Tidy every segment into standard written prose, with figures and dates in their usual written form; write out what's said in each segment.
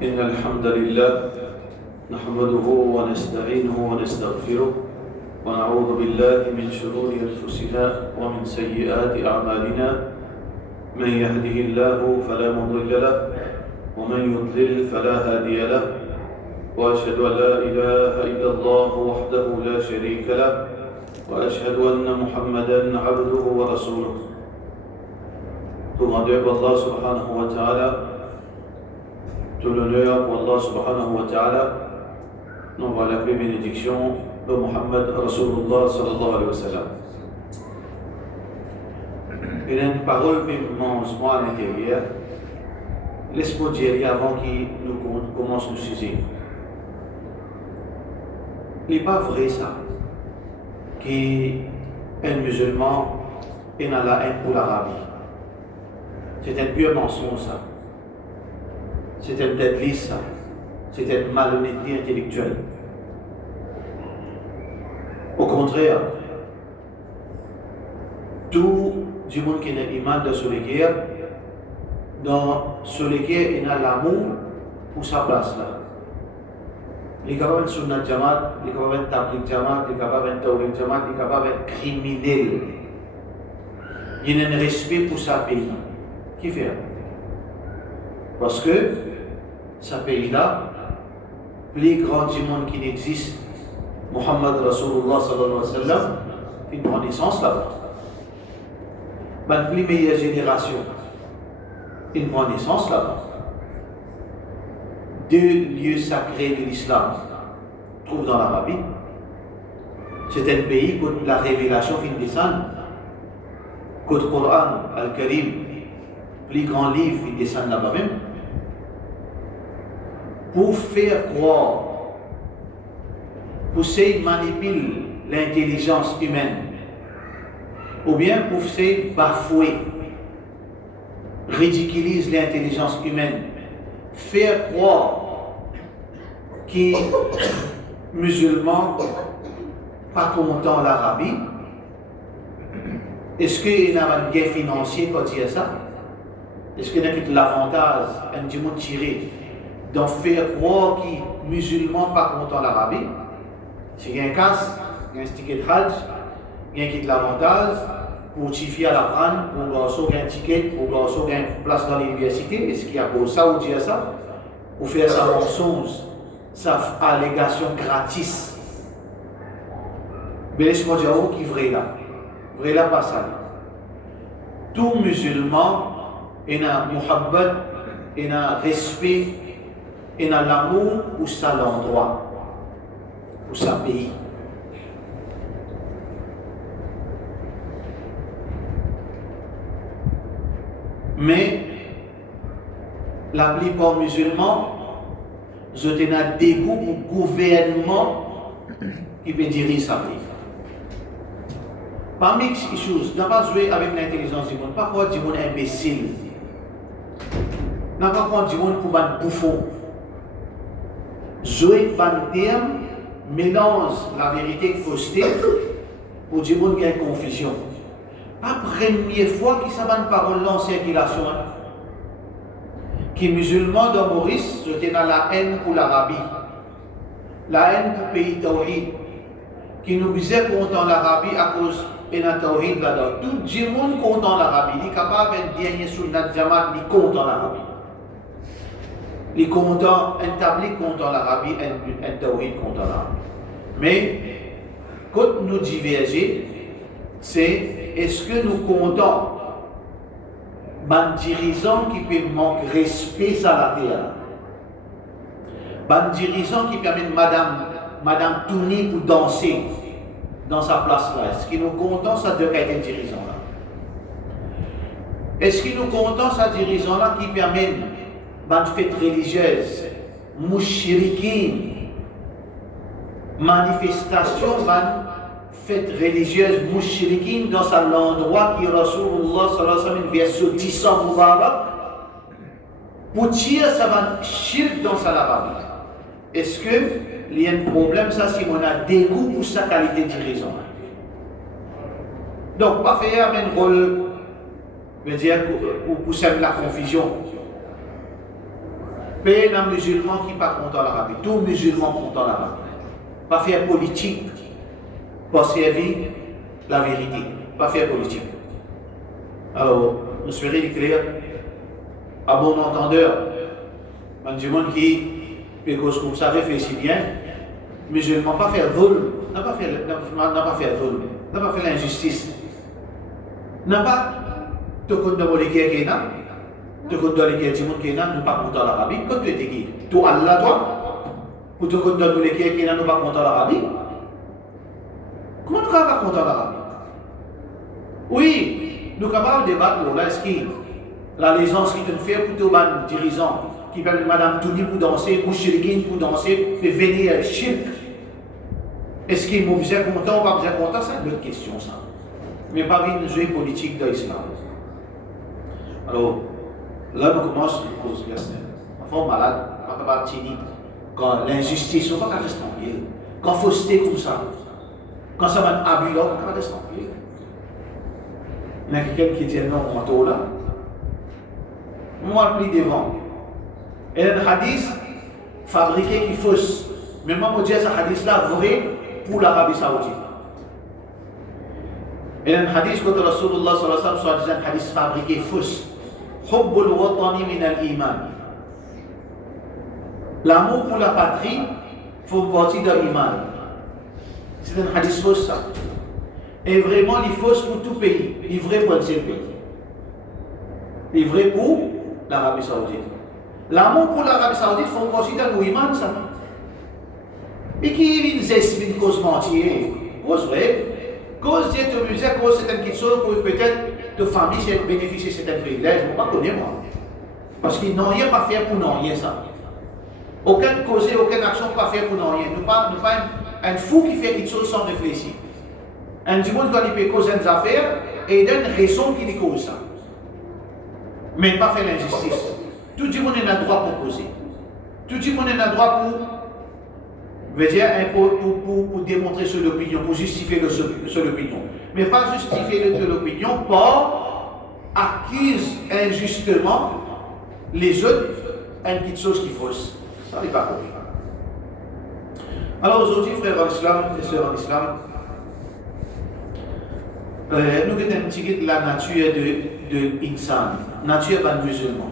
إن الحمد لله نحمده ونستعينه ونستغفره ونعوذ بالله من شرور أنفسنا ومن سيئات أعمالنا من يهده الله فلا مضل له ومن يضلل فلا هادي له وأشهد أن لا إله إلا الله وحده لا شريك له وأشهد أن محمدا عبده ورسوله. Tout rendu pour Allah subhanahu wa ta'ala, tout l'honneur pour Allah subhanahu wa ta'ala, nous voilà la bénédiction de Muhammad Rasulullah sallallahu alayhi wa sallam. Il y a une parole qui m'envoie à l'intérieur. Laisse-moi dire avant qu'il nous commence à nous saisir. Il n'est pas vrai ça, qu'un musulman est dans la haine pour l'Arabie. C'est un pur mensonge ça. C'est un bêtise ça. C'est une malhonnêteté intellectuelle. Au contraire, tout le monde qui est iman de sur les guerres, sur les guerres, il a l'amour pour sa place là. Il est capable de sunnat jamaat, il est capable de tabligh jamaat, il est capable de tawhid jamaat, il est capable d'être criminel. Il a un respect pour sa pays. Qui fait? Parce que ce pays-là, plus grand du monde qui n'existe, Muhammad Rasulullah sallallahu alayhi wa sallam, il prend naissance là-bas. La plus meilleure génération, il prend naissance là-bas. Deux lieux sacrés de l'islam trouvent dans l'Arabie. C'est un pays où la révélation finit de descendre. Où le Coran, Al-Karim, plus grand livre, il descend là-bas même. Pour faire croire, pour manipuler l'intelligence humaine, ou bien pour bafouer, ridiculiser l'intelligence humaine, faire croire que les musulmans pas content l'Arabie. Est-ce qu'il y a un gain financier quand il y a ça? Est-ce qu'il y a l'avantage du monde tiré d'en faire croire que les musulmans pas content l'Arabie? S'il y a un casse, il y a un ticket de Hajj, il y a l'avantage pour tifier à la prendre, pour gagner un ticket, pour gagner une place dans l'université. Est-ce qu'il y a pour ça ou dire ça? Pour faire sa mensonge, sa allégation gratis. Mais laisse-moi dire qui est vrai là. Vrai là, pas ça. Tout musulman, il a muhabbat, il a respect, il a l'amour pour sa l'endroit, pour sa pays. Mais la plupart musulmans, ils ont un dégoût pour le gouvernement qui peut diriger sa pays. Parmi les choses, n'a pas joué avec l'intelligence du monde, pas quoi du monde imbécile, n'a pas quoi du monde pour un bouffon. Jouer par le terme, mélange la vérité et la fausseté pour du monde qui a une confusion. La première fois qu'il s'est une parole en circulation, qui est musulman de Maurice, j'étais dans la haine pour l'Arabie, la haine pour le pays tawhid, qui nous disait contre l'Arabie à cause de la tawhid là-dedans. Tout le monde contre l'Arabie, il est capable de dire sur notre jamaat, il est contre l'Arabie. Il est content, un tabligh contre l'Arabie, un tawhid contre l'Arabie. Mais, quand nous divergeons, c'est est-ce que nous comptons un dirigeant qui peut manquer respect à la terre, un dirigeant qui permet Madame Touni pour danser dans sa place là. Est-ce que nous comptons ça de être un dirigeant là? Est-ce que nous comptons ça dirigeant là qui permet une fête religieuse, mouchrikin, manifestation, fête religieuse mouchrikin dans l'endroit qui Rasulullah sallallahu alayhi wa sallam verset 10 ans Mubarak pour dire ça va shirk dans l'Arabie. Est-ce qu'il y a un problème ça si on a dégoût pour sa qualité de dirigeant? Donc, pas faire un rôle, veut dire, pour semer la confusion. Pays un musulman qui pas content l'Arabie. Tout musulman content l'Arabie. Pas faire politique pour servir la vérité. Pas faire politique. Alors, nous serons clair, à bon entendeur, un monde qui, parce que vous savez, fait si bien, musulman, pas faire vol, n'a pas fait vol, n'a pas fait l'injustice, n'a pas te condamné qui est là, te condamné qui est monde qui est là, nous pas content l'Arabie, quand tu es qui, tout Allah toi, ou te condamné qui est là, nous pas content l'Arabie. Comment nous pas content l'Arabie? Oui, nous sommes capables de débattre là, est-ce que la licence qui te fait pour tout le dirigeant, qui permet Madame Touni pour danser, pour Chirkin pour danser, pour venir Chirk. Est-ce qu'il est bien content ou pas bien content? C'est une autre question, ça. Mais pas une jouer politique de l'islam. Alors, là, nous commençons à poser la question. Enfant malade, pas capable de tenir. Quand l'injustice, on ne va pas rester tranquille. Quand il faut se comme ça. Quand ça va être abus là, on ne va pas rester tranquille. Il y a quelqu'un qui dit non, manteau là. Moi, plus devant. Et un hadith fabriqué qui fausse. Mais moi, je dis ce hadith là vrai pour l'Arabie Saoudite. Et un hadith que Rasulullah sallallahu alayhi wa sallam soit disant un hadith fabriqué fausse. Hubbul watani min al-iman. L'amour pour la patrie fait partie de l'iman. C'est un hadith fausse ça. Et vraiment, il est fausse pour tout pays. Il est vrai pour un seul pays. Il est vrai pour l'Arabie Saoudite. L'amour pour l'Arabie Saoudite fait partie de l'iman ça. Et qui est une cause mentière? Cause vraie. Cause de musée, cause certaines questions pour peut-être de famille bénéficier de certains privilèges. Je ne pas connaître moi. Parce qu'ils n'ont rien à faire pour non rien ça. Aucune cause, aucune action pas faire pour non rien. Nous pas un fou qui fait quelque chose sans réfléchir. Un du monde doit lui causer des affaires et il donne une raison qui lui cause ça. Mais pas faire l'injustice. Tout le monde a le droit pour causer. Tout le monde a le droit pour démontrer son opinion, pour justifier son opinion. Mais pas justifier l'opinion pour acquise injustement les autres une petite chose qui est fausse. Ça n'est pas compris. Alors aujourd'hui, frères en islam et sœurs en islam, nous avons un petit peu de la nature de l'insan, nature d'un musulman,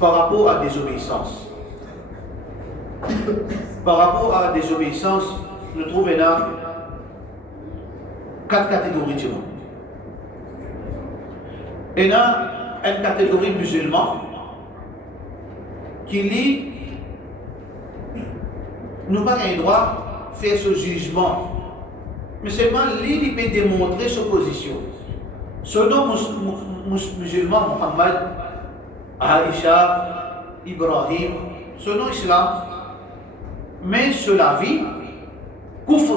par rapport à la désobéissance. Par rapport à la désobéissance, nous trouvons là 4 catégories de gens. Il y a une catégorie musulman qui lit, nous n'avons pas le droit de faire ce jugement. Mais seulement lui, il peut démontrer sa position. Ce nom musulman, Muhammad, Aisha, Ibrahim, ce nom islam, mais sur la vie, kufr.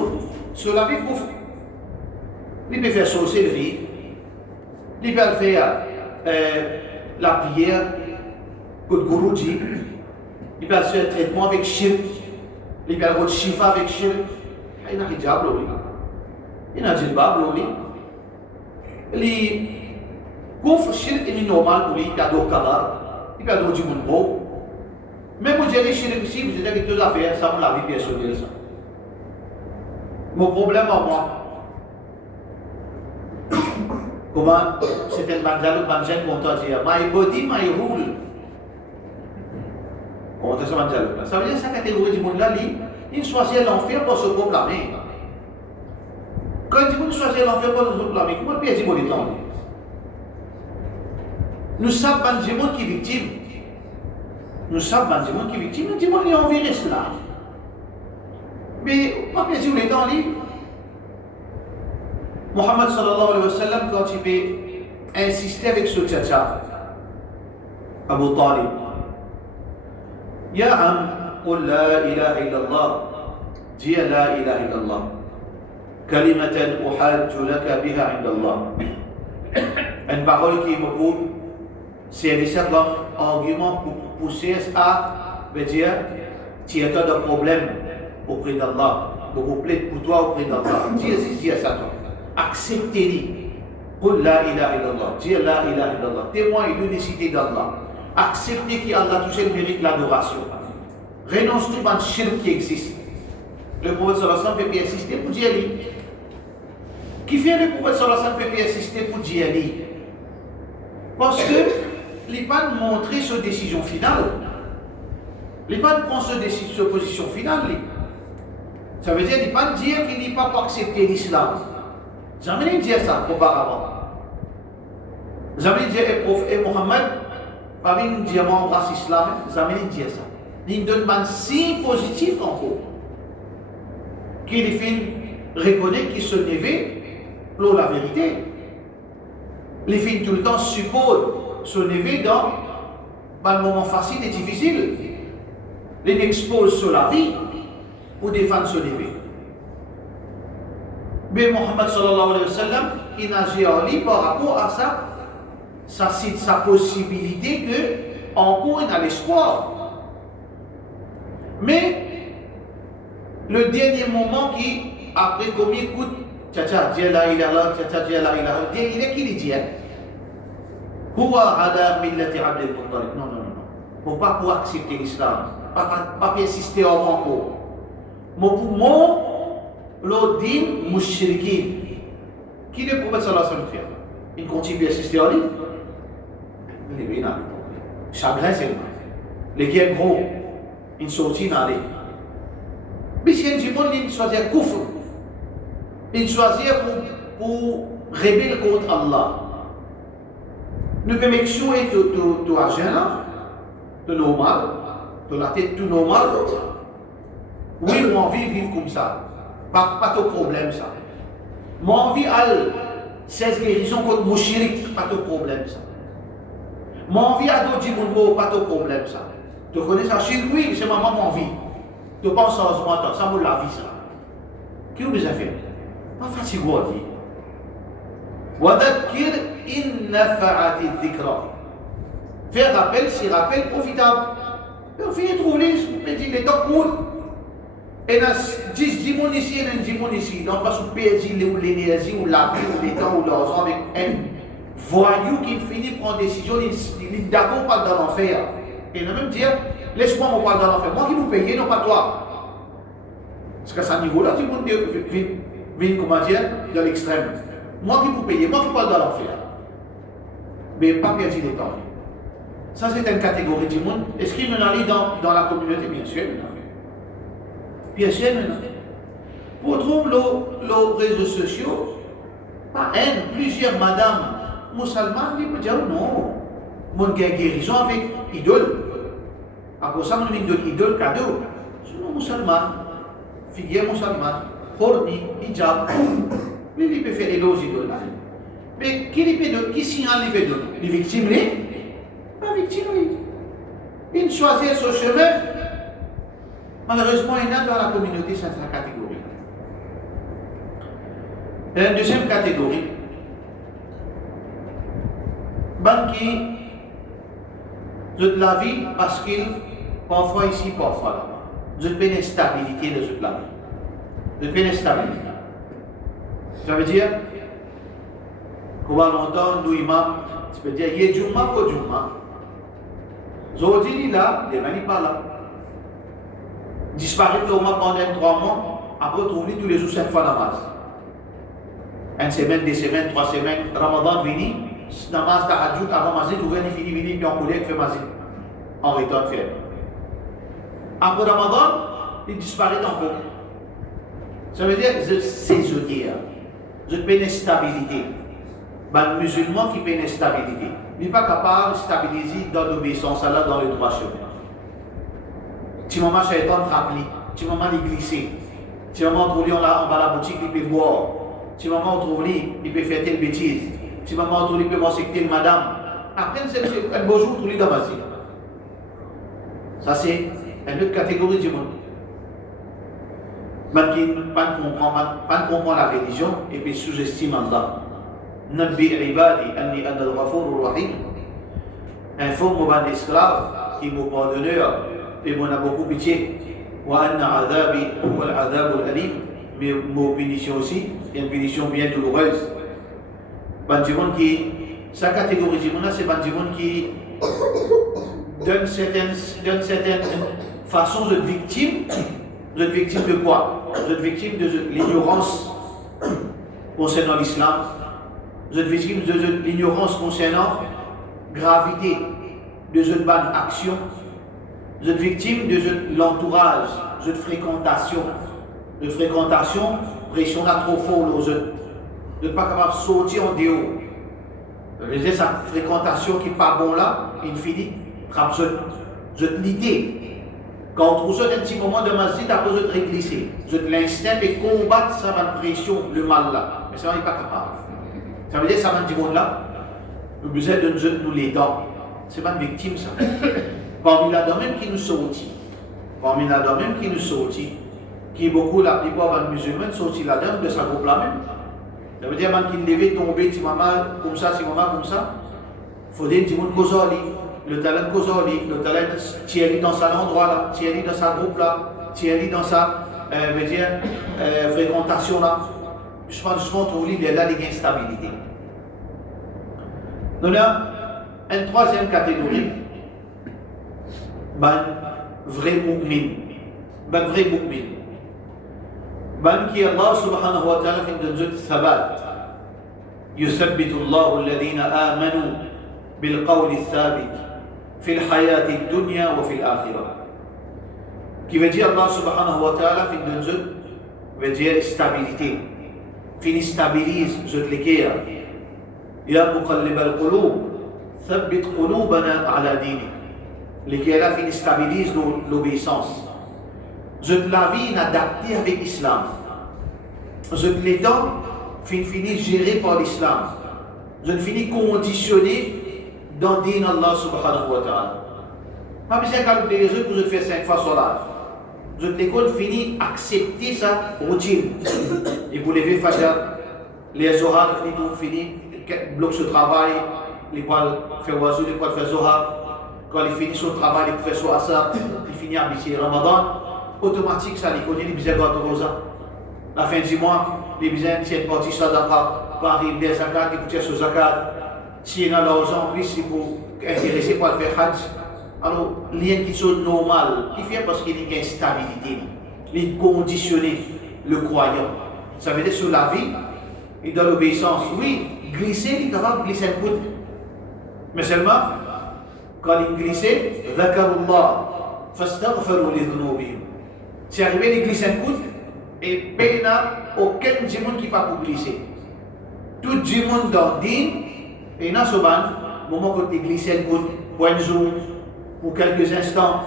Sur la vie, kufr. Il peut faire sorcellerie, il peut faire la prière, que le gourou dit, il peut faire un traitement avec shirk, il peut faire un shifa avec shirk. Il n'a pas de diable, lui. Il n'a pas de diable, lui. Le kufr, shirk, il est normal pour lui, il peut faire un kabar, il peut faire un djimoun. Mais vous direz chez les ici, vous êtes avec 2 affaires, ça vous la vie personnelle. Ça. Mon problème à moi, comment c'est un banjalo, banjal qu'on t'a dit, my body, my rule. Comment ça banjalo? Ça veut dire que cette catégorie du monde là, il choisit l'enfer pour se proclamer. Quand il dit choisit l'enfer pour se proclamer, comment il peut dire temps? Nous savons que c'est monde qui est victime. Nous savons que c'est monde qui est victime, nous disons qu'il y a envie de cela. Mais, pas plaisir les temps libres. Mohammed sallallahu alayhi wa sallam, quand il peut insister avec ce tchatcha, Abu Talib, Ya am, qul la ilaha illallah, dis la ilaha illallah, kalimatan uhajju laka biha indallah. Une parole qui me coûte, service comme argument pour pousser à veut dire tu as de problème auprès d'Allah, de plaide pour toi auprès d'Allah. Dis ça toi. Acceptez-le. Qul la ilaha illallah. Dis la ilaha illallah. Témoin et l'unicité d'Allah. accepter qu'Allah tout seul mérite l'adoration. Renonce tout le shirk qui existe. Le prophète sallallahu alayhi wa sallam peut insister pour dire lui. Qui fait le prophète sallallahu alayhi wa sallam peut insister pour dire lui? Parce que il n'a pas montré sa décision finale. Il n'a pas prendre sa position finale. Ça veut dire qu'il n'a pas dire qu'il n'a pas accepté l'islam. Jamais dire ça auparavant. Jamais dire que Mohammed pas une diamant embrasse l'islam. Jamais dire ça. Il donne un signe positif encore. Qu'il reconnaît qu'il se lève pour la vérité. Les filles tout le temps supposent se lever dans un moment facile et difficile. Les exposent sur la vie pour défendre se lever. Mais Mohammed sallallahu alayhi wa sallam, il a géoli par rapport à ça. Ça cite sa possibilité que encore il a l'espoir. Mais le dernier moment qui, après combien écoute, tcha Dieu la ilaha, tcha Dieu la ilaha, il est qui lui dit? Huwa ala millati Abdul Muttalib. Non. Faut pas pour accepter l'islam. Pas insister en encore. Mon poumon, l'odin mushrikin. Qui le prophète sallallahu alayhi wa sallam fait? Il continue à insister en lui. Il est bien. Chagrin c'est les guerres gros. Il sortit dans les. Mais si un monde il choisit kufr, il choisit pour rébeller contre Allah. Nous pouvons exaucer tout argent là, tout normal, tout la tête tout normal. Oui, moi envie de vivre comme ça. Pas de problème ça. Moi envie de 16 guérisons contre mouchirik, pas de problème ça. Moi envie à d'autres gens, pas de problème ça. Tu connais ça? Oui, c'est maman mon vie. Tu penses à ce ça me la vie ça. Qu'est-ce que vous avez fait? Pas fatigué à dire. وَذَكِّرْ إِنْ نَفَعَتِ الذِّكْرَى. Faire rappel, si rappel profitable. Et on finit de trouver les temps courts. Et dans 10 mois ici, et dans 10 mois ici, donc pas sous perdre l'énergie ou la vie ou les temps ou l'argent avec un voyou qui finit de prendre une décision, il est d'accord pas dans l'enfer. Et il va même dire, laisse-moi mon parle dans l'enfer. Moi qui vous paye, non pas toi. Parce qu'à ce niveau-là, tout le monde vient, comment dire, dans l'extrême. Moi qui vous paye, moi qui parle dans l'enfer. Mais pas perdre les temps. Ça, c'est une catégorie du monde. Est-ce qu'il nous allait dans la communauté? Bien sûr, bien sûr, pour trouver les réseaux sociaux, pas un, plusieurs madames musulmanes, ils peuvent dire non. Mon gars guérison avec idole. Après ça, mon idole cadeau. C'est musulman, figure musulman, horni, hijab. Mais il peut faire des idoles. Mais qui signale les pédophiles? Les victimes, pas victimes. Ils choisissent ce chemin. Malheureusement, il y en a dans la communauté, c'est la catégorie. Et la deuxième catégorie, qui de la vie parce qu'il parfois ici, parfois là-bas. Je peux une stabilité de la vie. Je peux une stabilité. Ça veut dire, comment longtemps, nous imams, tu peux dire, il y a Jumma pour Jumma. Aujourd'hui, il est là, les manis pas là. Disparaître au moins pendant 3 mois, après trouver tous les jours 5 fois namaz. Une semaine, 2 semaines, 3 semaines, Ramadan vini, namaz tahajjud, avant mazid, ou fini, puis on collègue fait mazid. En retour faire. Après Ramadan, il disparaît encore. Ça veut dire, c'est saisonnier. Je peux une stabilité. Un musulman qui peut une stabilité. Il n'est pas capable de stabiliser dans l'obéissance à Allah, dans le droit chemin. Si maman shaitan rappelé, si maman est glissé, si maman trouve on va à la boutique, il peut boire. Si maman trouve il peut faire telle bêtise. Si maman trouve il peut secter le madame. Après, c'est un beau jour, trouve dans la vie. Ça, c'est une autre catégorie du monde. Man qui ne comprend la religion et puis sous-estime Allah. Nabi ibadi anni ana al-ghafur rahim. Informe mon esclave qui m'ont pardonné et m'en a beaucoup pitié. Wa anna adabi huwa al-adab al-alim. Mais mon punition aussi, est une punition bien douloureuse. Ban du monde qui, sa catégorie du monde, c'est ban du monde qui d'une certaine façon, vous êtes victime. Vous êtes victime de quoi? Vous êtes victime de l'ignorance concernant l'islam. Vous êtes victime de l'ignorance concernant gravité de cette bonne action. Vous êtes victime de l'entourage, de fréquentation. De fréquentation, pression là trop fort aux autres. Vous n'êtes pas capable de sortir en dehors. Je veux dire, sa fréquentation qui n'est pas bon là, infinie, vous êtes l'idée. Quand on trouve un petit moment de masjid, après vous êtes réglissé. Vous êtes l'instinct de combattre sa pression, le mal là. Mais ça, on n'est pas capable. Ça veut dire que ça va dire monde là, le besoin de nous les dents. C'est pas une victime ça. Parmi la dents même qui nous sortit. Parmi la dents même qui nous sortit. Qui est beaucoup, la plupart des musulmans sortis là-dedans de sa groupe là même. Ça veut dire que qui levé, tombé, si maman comme ça, si maman comme ça. Il faut dire que monde causali. Le talent causali, le talent Thierry dans sa endroit là, Thierry dans sa groupe là, Thierry dans sa fréquentation là. Je pense justement trouver il y a là l'instabilité. Nous avons une troisième catégorie, ben vrai mu'min, ben vrai mu'min, ben qui Allah subhanahu wa ta'ala fait de notre sabat. يثبت الله الذين آمنوا بالقول الثابت في الحياة الدنيا وفي الآخرة. Qui veut dire Allah subhanahu wa ta'ala fait de nous veut dire stabilité. Fini stabilise notre cœur. Ya muqallib al-qulub, thabbit qulubana ala dinik. Le cœur là fini stabilise l'obéissance. La vie adaptée avec l'islam. Les dents fini géré par l'islam. Fini conditionné dans din Allah subhanahu wa ta'ala. Pas besoin de calculer les autres pour faire 5 fois solage. L'école finit accepter sa routine. Et vous levez Fajr, les Zohar, tout fini, bloque ce travail, les poils faire oiseau, les poils faire Zohar. Quand il finit son travail, il fait son Asar, il finit à Bissi Ramadan, automatique ça, il connaît les bizarres de Rosa. La fin du mois, les bizarres tiennent partie Sadaqa, par arriver des Zakat, ils coûtent sur Zakat. S'il y a l'argent en plus, il faut intéresser pour faire Hajj. Alors, lien qui sont normal, qui fait parce qu'il y a une stabilité, il conditionner le croyant. Ça veut dire sur la vie et dans l'obéissance. Oui, glisser, il est capable de glisser un coup. Mais seulement, quand il glisse, Dhakarullah, fastaghfaru li dhunubihim. C'est arrivé de glisser un coup, et il n'y a aucun monde qui ne peut pas glisser. Tout le monde dans le din, et il y a ce moment où il glisse un coup, pour un jour, pour quelques instants,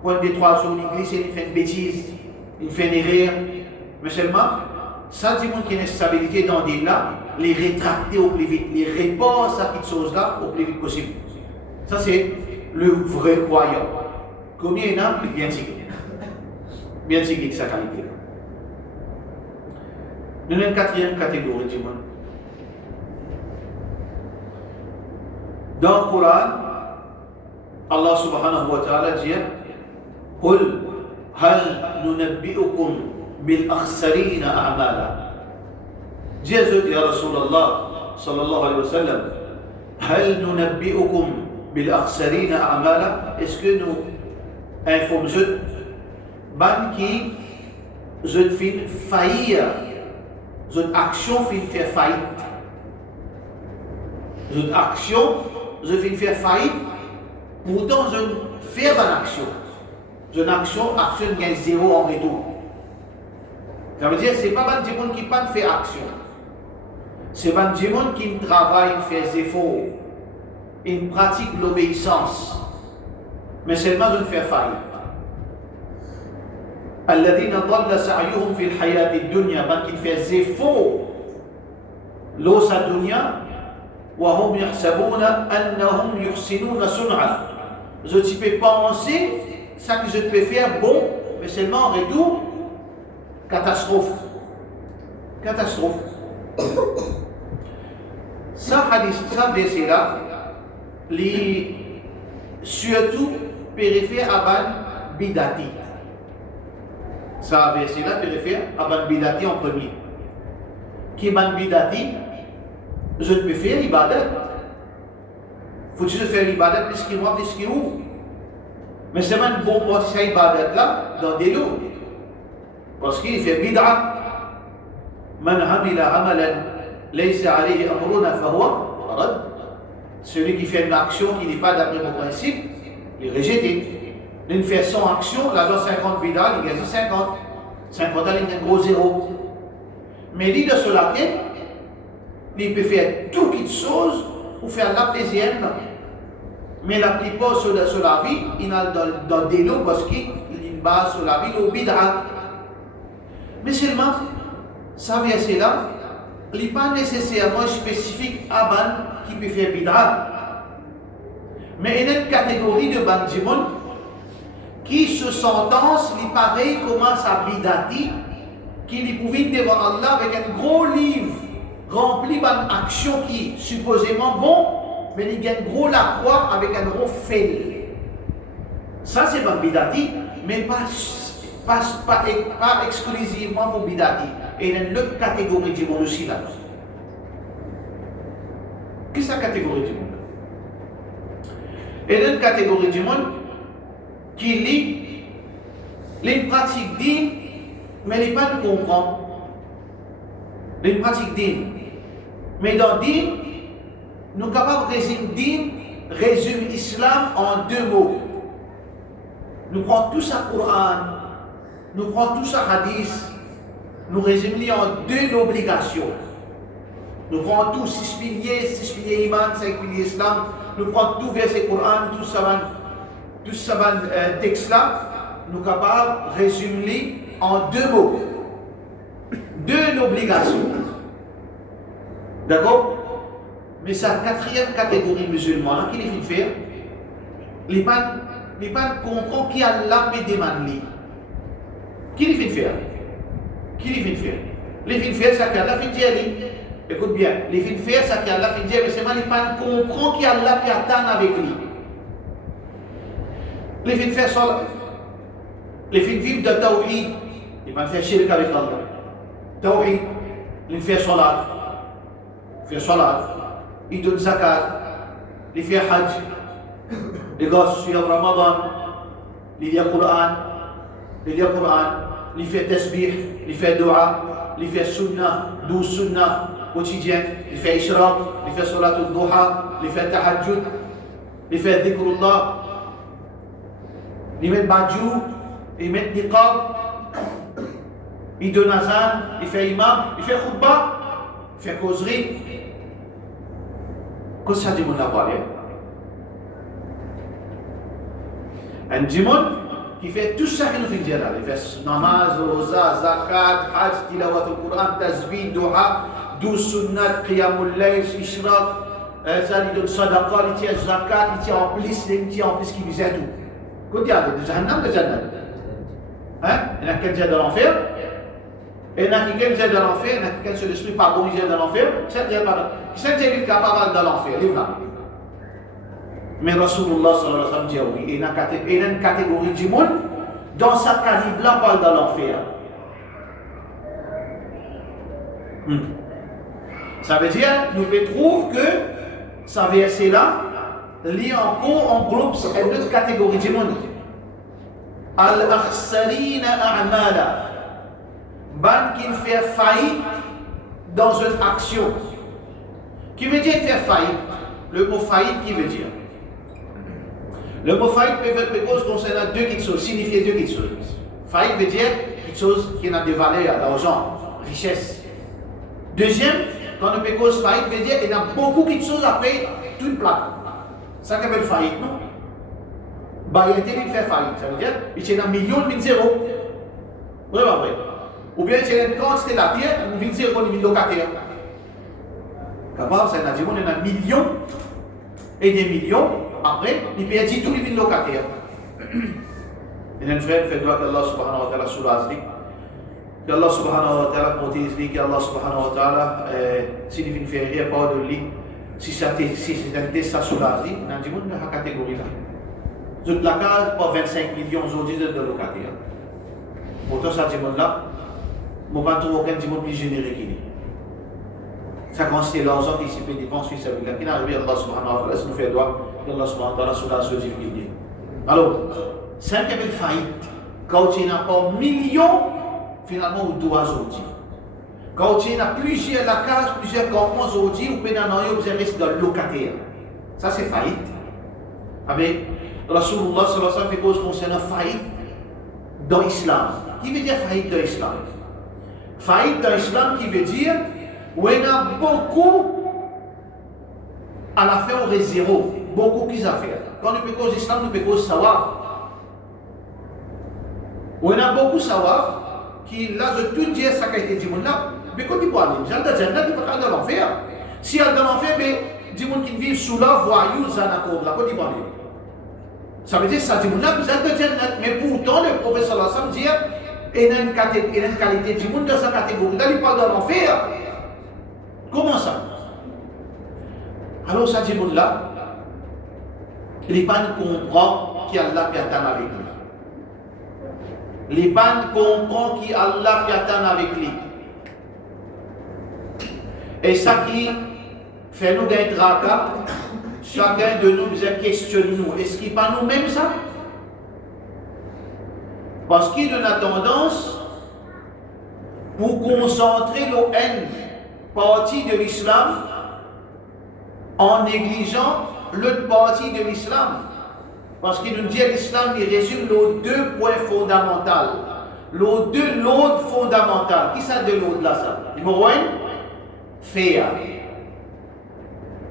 pour 2-3 jours, il glisse, il fait une bêtise, il fait une erreur. Mais seulement, ça, du monde qui a une stabilité dans le din là, les rétracter au plus vite, les répondre à cette chose-là au plus vite possible. Ça, c'est le vrai croyant. Combien il y en a? Bien tigre. Bien tigre, sa qualité. Nous avons une quatrième catégorie du monde. Dans le Coran, Allah subhanahu wa ta'ala dit قل هل ننبئكم بالأخسرين أعمالا. Jésus dit à Rasulallah sallallahu alayhi wa sallam هل ننبئكم بالأخسرين أعمالا. Est-ce que nous informons ban qui je fin faillir, une action fin faire faillite, une action je fin faire faillite, pourtant je fais une action. Une action gagne zéro en retour. Ça veut dire que ce n'est pas des gens qui ne fait action. C'est pas des gens qui travaillent, fait des efforts, ils pratiquent l'obéissance. Mais seulement je fais faillite. الذين ضل سعيهم في الحياة الدنيا من qui fait des efforts لو sa dunya وهم يحسبون أنهم يحسنون صنعا. Je ne peux penser ça que je peux faire bon, mais seulement en retour, catastrophe. Catastrophe. Ça, hadith, ça, verset là, surtout périphère à Ban Bidati. Ça, verset là, périphère à Ban Bidati en premier. Qui Ban Bidati, je ne peux faire l'ibadat. Faut-il faire l'ibadat plus que moi, plus que vous? Mais c'est même bon pour cette ibadat là dans des lots. Parce qu'il fait bid'a. Man amila amalan laysa alayhi amruna fahuwa rad. Celui qui fait une action qui n'est pas d'après mon principe, il est rejeté. Il fait 100 actions, là dans 50 bid'a, il gagne 50. 50 il gagne gros zéro. Mais dit de cela, il peut faire tout quelque chose pour faire la plaisir. Mais la plupart sur la vie, il a dans des lots parce qu'il base sur la vie au bid'a. Mais seulement, ça verset là, il n'est pas nécessairement spécifique à ban qui peut faire bid'a. Mais il y a une catégorie de bandimon qui se sentence, il pareil commence à bid'ati, qui pouvait devant Allah avec un gros livre rempli d'actions qui supposément bon, mais il y a un gros la croix avec un gros fail. Ça c'est pas bid'ati, mais pas exclusivement pour bid'ati. Et il y a une autre catégorie du monde aussi là. Qu'est-ce que la catégorie du monde? Il y a une catégorie du monde qui lit les pratiques dignes, mais les pas de comprendre. Les pratiques dignes. Mais dans dignes, nous sommes capables de résumer dignes, résume l'islam en 2 mots. Nous prenons tout ça Coran, nous prenons tout ça hadith, nous résumons en 2 obligations. Nous prenons tout 6 piliers iman, 5 piliers islam, nous prenons tout verset Coran, tout ça texte là, nous sommes capables de résumer en 2 mots. 2 obligations. D'accord? Mais sa 4e catégorie musulmane, qui les fait faire? Les pas comprennent qui Allah peut demander. Qui les fait faire? Qui les fait faire? Les fait faire, c'est qu'Allah fait dire. Écoute bien, les fait faire, c'est qu'Allah fait dire, mais c'est mal, les pas comprennent qui Allah peut attendre avec lui. Les fait faire ça. Les fait vivre de tawhid. Ils vont faire shirk avec Allah. Tawhid. Ils font salat. Ils font salat. Ils donnent zakat. Ils font hajj. Ils gosses sur Ramadan. Ils lisent le Coran. Ils font tasbih. Ils font dua. Ils font sunnah. 12 sunnah quotidiennes. Ils font ishraq. Ils font salat al-duha. Ils font tahajjud. Ils font dhikrullah. Ils mettent badjou. Ils mettent niqab. Ils donnent azan. Ils font imam. Ils font khutbah. Ils font causerie. Qu'est-ce que ça dit mon parlé? Un djimon qui fait tout ça qu'il nous fait dire là. Il fait namaz, roza, zakat, hajj, tilawat al-Quran, tasbih, dua, 12 sunnat, qiyamul layl, ishraq, ça il donne sadaqa, il tient zakat, il tient en plus qui visait tout. Qu'est-ce qu'il y a de jahannam, de jannat? Hein? Il y en a qui sont dans l'enfer. Et il y en a qui sont dans l'enfer, il y en a qui sont l'esprit pardon, ils sont dans l'enfer. Qui sont capables dans l'enfer, livre là. Mais Rasulullah sallallahu alayhi wa sallam dit oui, il y a une catégorie du monde dans sa calibre là parle dans l'enfer. Ça veut dire, nous trouvons que ça verset là, lit encore en groupe, c'est une autre catégorie du monde. Al-akhsarina a'mala. Ban qui fait faillite dans une action. Qui veut dire faire faillite? Le mot faillite, qui veut dire? Le mot faillite peut concerner 2 petites choses, signifier 2 petites choses. Faillite veut dire quelque chose qui n'a de valeur, l'argent, richesse. Deuxième, quand on peut cause faillite, veut dire qu'il y a beaucoup de choses après toute plaque. Ça qu'on appelle faillite, non? Bah, il y a un fait faillite, ça veut dire qu'il y a un million de zéro. Oui, pas vrai. Ou bien il y a une quantité de la terre, on vient zéro de locataires. Capable, c'est un million et des millions. Après, il perdit tous les locataires. Il y a un frère qui fait droit qu'Allah subhanahu wa ta'ala sous l'azli. qu'Allah subhanahu wa ta'ala protège lui, qu'Allah subhanahu wa ta'ala si il fait rien pas de lui, si c'est un test ça sur la vie, dans la catégorie là. Toute la case pour 25 millions aujourd'hui de locataires. Pourtant ça dit là, mon pas trouver aucun dimanche plus généreux qu'il est. Ça consiste l'argent qui s'y peut dépenser sur la qui n'arrive Allah subhanahu wa ta'ala, nous fait droit qu'Allah subhanahu wa ta'ala sur la difficulté. Alors, c'est un peu de faillite. Quand il y a un million, finalement, ou deux aujourd'hui. Quand il y a plusieurs cases, plusieurs campements aujourd'hui, ou vous avez risque de locataire. Ça, c'est faillite. Mais Rasulullah sallallahu alayhi wa sallam fait cause concernant faillite dans l'islam. Qui veut dire faillite dans l'islam? Faillite dans l'islam qui veut dire où il y a beaucoup à la fin on est zéro. Beaucoup qui s'affaire. Quand nous pécons l'islam, nous pécons savoir. Où il y a beaucoup savoir qui là je tout dire ça qui a été dit là. Mais quand il parle, il y a des gens qui parlent de l'enfer. Si il y a de l'enfer, mais des gens qui vivent sous la voyous, zanakov, là, quand il parle. Ça veut dire que ça dit, mais pourtant le prophète sallallahu alayhi wa sallam dit, il y a une qualité du monde dans sa catégorie. Là, il parle de l'enfer. Comment ça? Alors, ça dit, là, les pannes comprennent qu'Allah peut attendre avec lui. Les pannes comprennent qu'Allah peut attendre avec lui. Et ça qui fait nous gagner tracas, chacun de nous questionne nous. Est-ce qu'il n'est pas nous-mêmes ça? Parce qu'il a une tendance pour concentrer nos haines partie de l'islam en négligeant l'autre partie de l'islam. Parce qu'il nous dit que l'islam il résume les deux points fondamentaux. Les deux lodes fondamentales. Qui ça de l'autre là ça? Numéro 1, faire.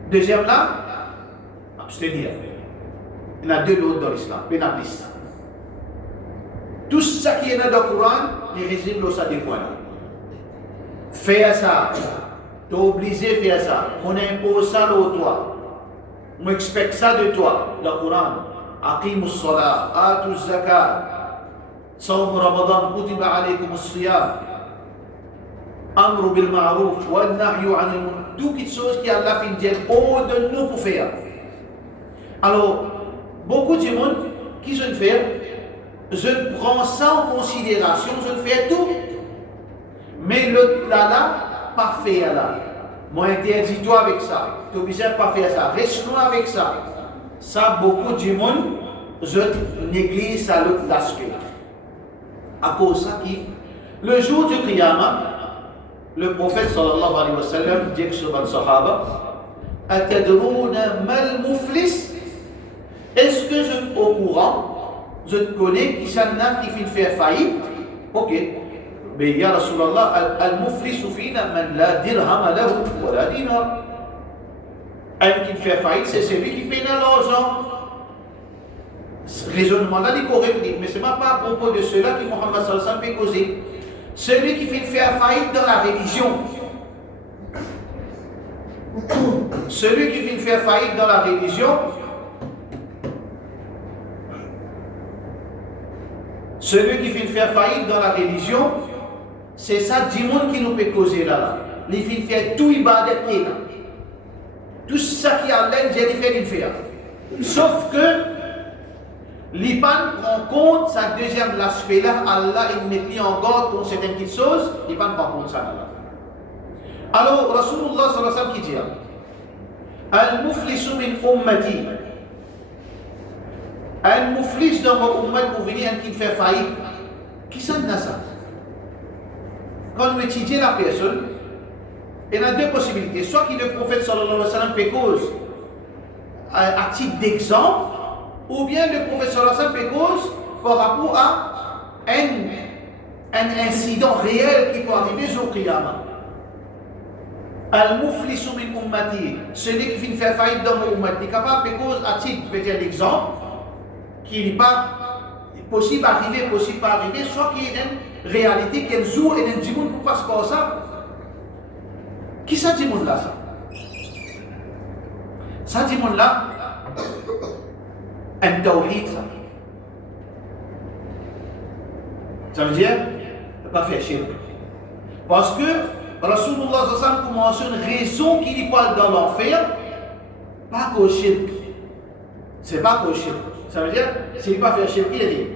Deuxième là, abstenir. Il y a deux lodes dans l'islam. Il y en a plus. Tout ce qui est dans le Coran, il résume dans ces deux points là. Faire ça. Tu es obligé de faire ça. On impose ça de toi. On expecte ça de toi. Le Coran. Aqimus salat, atuz zakat, sawm Ramadan, kutiba alaykum as-siyam, amru bil ma'ruf, wa nahyu 'anil munkar. Toutes les choses qui Allah fait dire de nous pour faire. Alors, beaucoup de monde qui je ne fais, je prends ça en considération, je fais tout. Mais l'autre là, pas faire là. Moi, interdis-toi avec ça. Tu es obligé de pas faire ça. Reste-nous avec ça. Ça, beaucoup de monde, je néglige ça l'autre aspect. À cause de ça, le jour du Qiyamah, le prophète sallallahu alayhi wa sallam dit sur le Sahaba, Atadrouna mal muflis. Est-ce que je suis au courant? Je te connais qui s'en a qui fait faire faillite? Ok. Mais ya Rasulallah, al-muflisu fina man la dirham lahu wa la dinar. Un qui fait faillite, c'est celui qui paye l'argent. Ce raisonnement-là est correct, mais ce n'est pas à propos de cela que Mohammed sallallahu alayhi wa sallam fait causer. Celui qui fait faire faillite dans la religion. Celui qui fait faire faillite dans la religion. Celui qui fait faire faillite dans la religion, c'est ça, du monde qui nous peut causer là. Il fait faire tout ibadat qui est là. Tout ça qui est à l'aide, j'ai fait, il fait. Sauf que, l'Ipan prend compte, sa deuxième aspect là, Allah, il met mis en garde contre certaines petites choses, l'Ipan prend compte ça là. Alors, Rasulullah sallallahu alayhi wa sallam qui dit, Al-Muflisu min ummati. Al-Muflis dans mon ummat pour venir un qui fait faillite. Qui s'en a ça? Quand on étudie la personne, il y a deux possibilités. Soit que le prophète sallallahu alayhi wa sallam fait cause à titre d'exemple, ou bien le prophète sallallahu alayhi wa sallam fait cause par rapport à un incident réel qui peut arriver au Qiyamah. Al-Muflisu min ummati, celui qui vient faire faillite dans mon ummat, il est capable de faire cause à titre d'exemple, qui n'est pas possible d'arriver, possible pas arriver, soit qu'il y a une réalité, qu'il y a un jour et un dimanche pour passer par ça. Qui ça dit monde là ça? Ça dit monde là, un tawhid ça. Ça veut dire, ne pas faire shirk. Parce que Rasulullah sallallahu alayhi wa sallam commence une raison qui lui parle dans l'enfer, pas qu'au shirk. C'est pas qu'au shirk. Ça veut dire, s'il ne pas faire shirk, il a dit,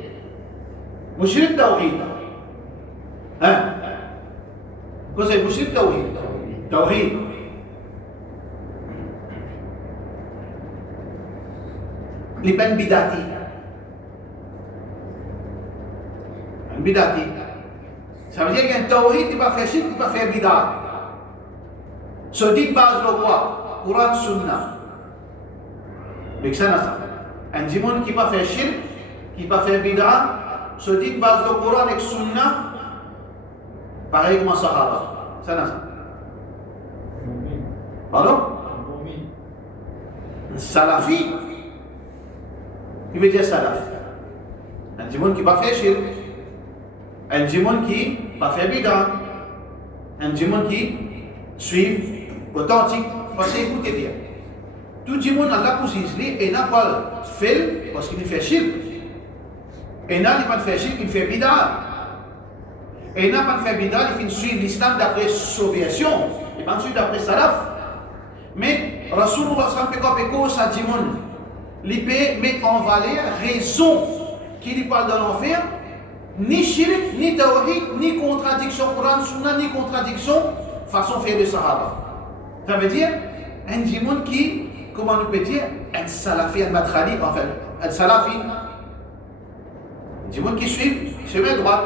mushrik tawhid. Hein? Qu'est-ce que c'est mushrik tawhid? Tawhid. Les peines bidati. bidati. Ça veut dire qu'il y a un tawhid qui va faire shirk, qui va faire bidat. Se dit base le quoi? Quran Sunna. Mais ça n'a ça. Un dimon qui va faire shirk, qui va faire bidat, se dit base le Quran et Sunna, pareil comme un Sahaba. Ça n'a ça. Pardon? Salafi. Qui veut dire salaf? Un dimon qui va faire shirk. Un dimon qui va faire bidat. Un dimon qui suit authentique. Parce que écoutez bien. Tout dimon Allah pour s'isler et n'a pas fait parce qu'il fait shirk. Et n'a pas fait shirk, il fait bidat. Et n'a pas fait bidat, il fait suivre l'islam d'après sauvéation. Et pas suivre d'après salaf. Mais Rasulullah sallallahu sa dimon, il peut mettre en valeur raison qui lui parle de l'enfer, ni shirk, ni tawhid, ni contradiction Coran, Sunna, ni contradiction façon faire de Sahaba. Ça veut dire un dimon qui, comment on peut dire, un salafi, un madkhali, enfin, un salafi, un dimon qui suit chemin droit.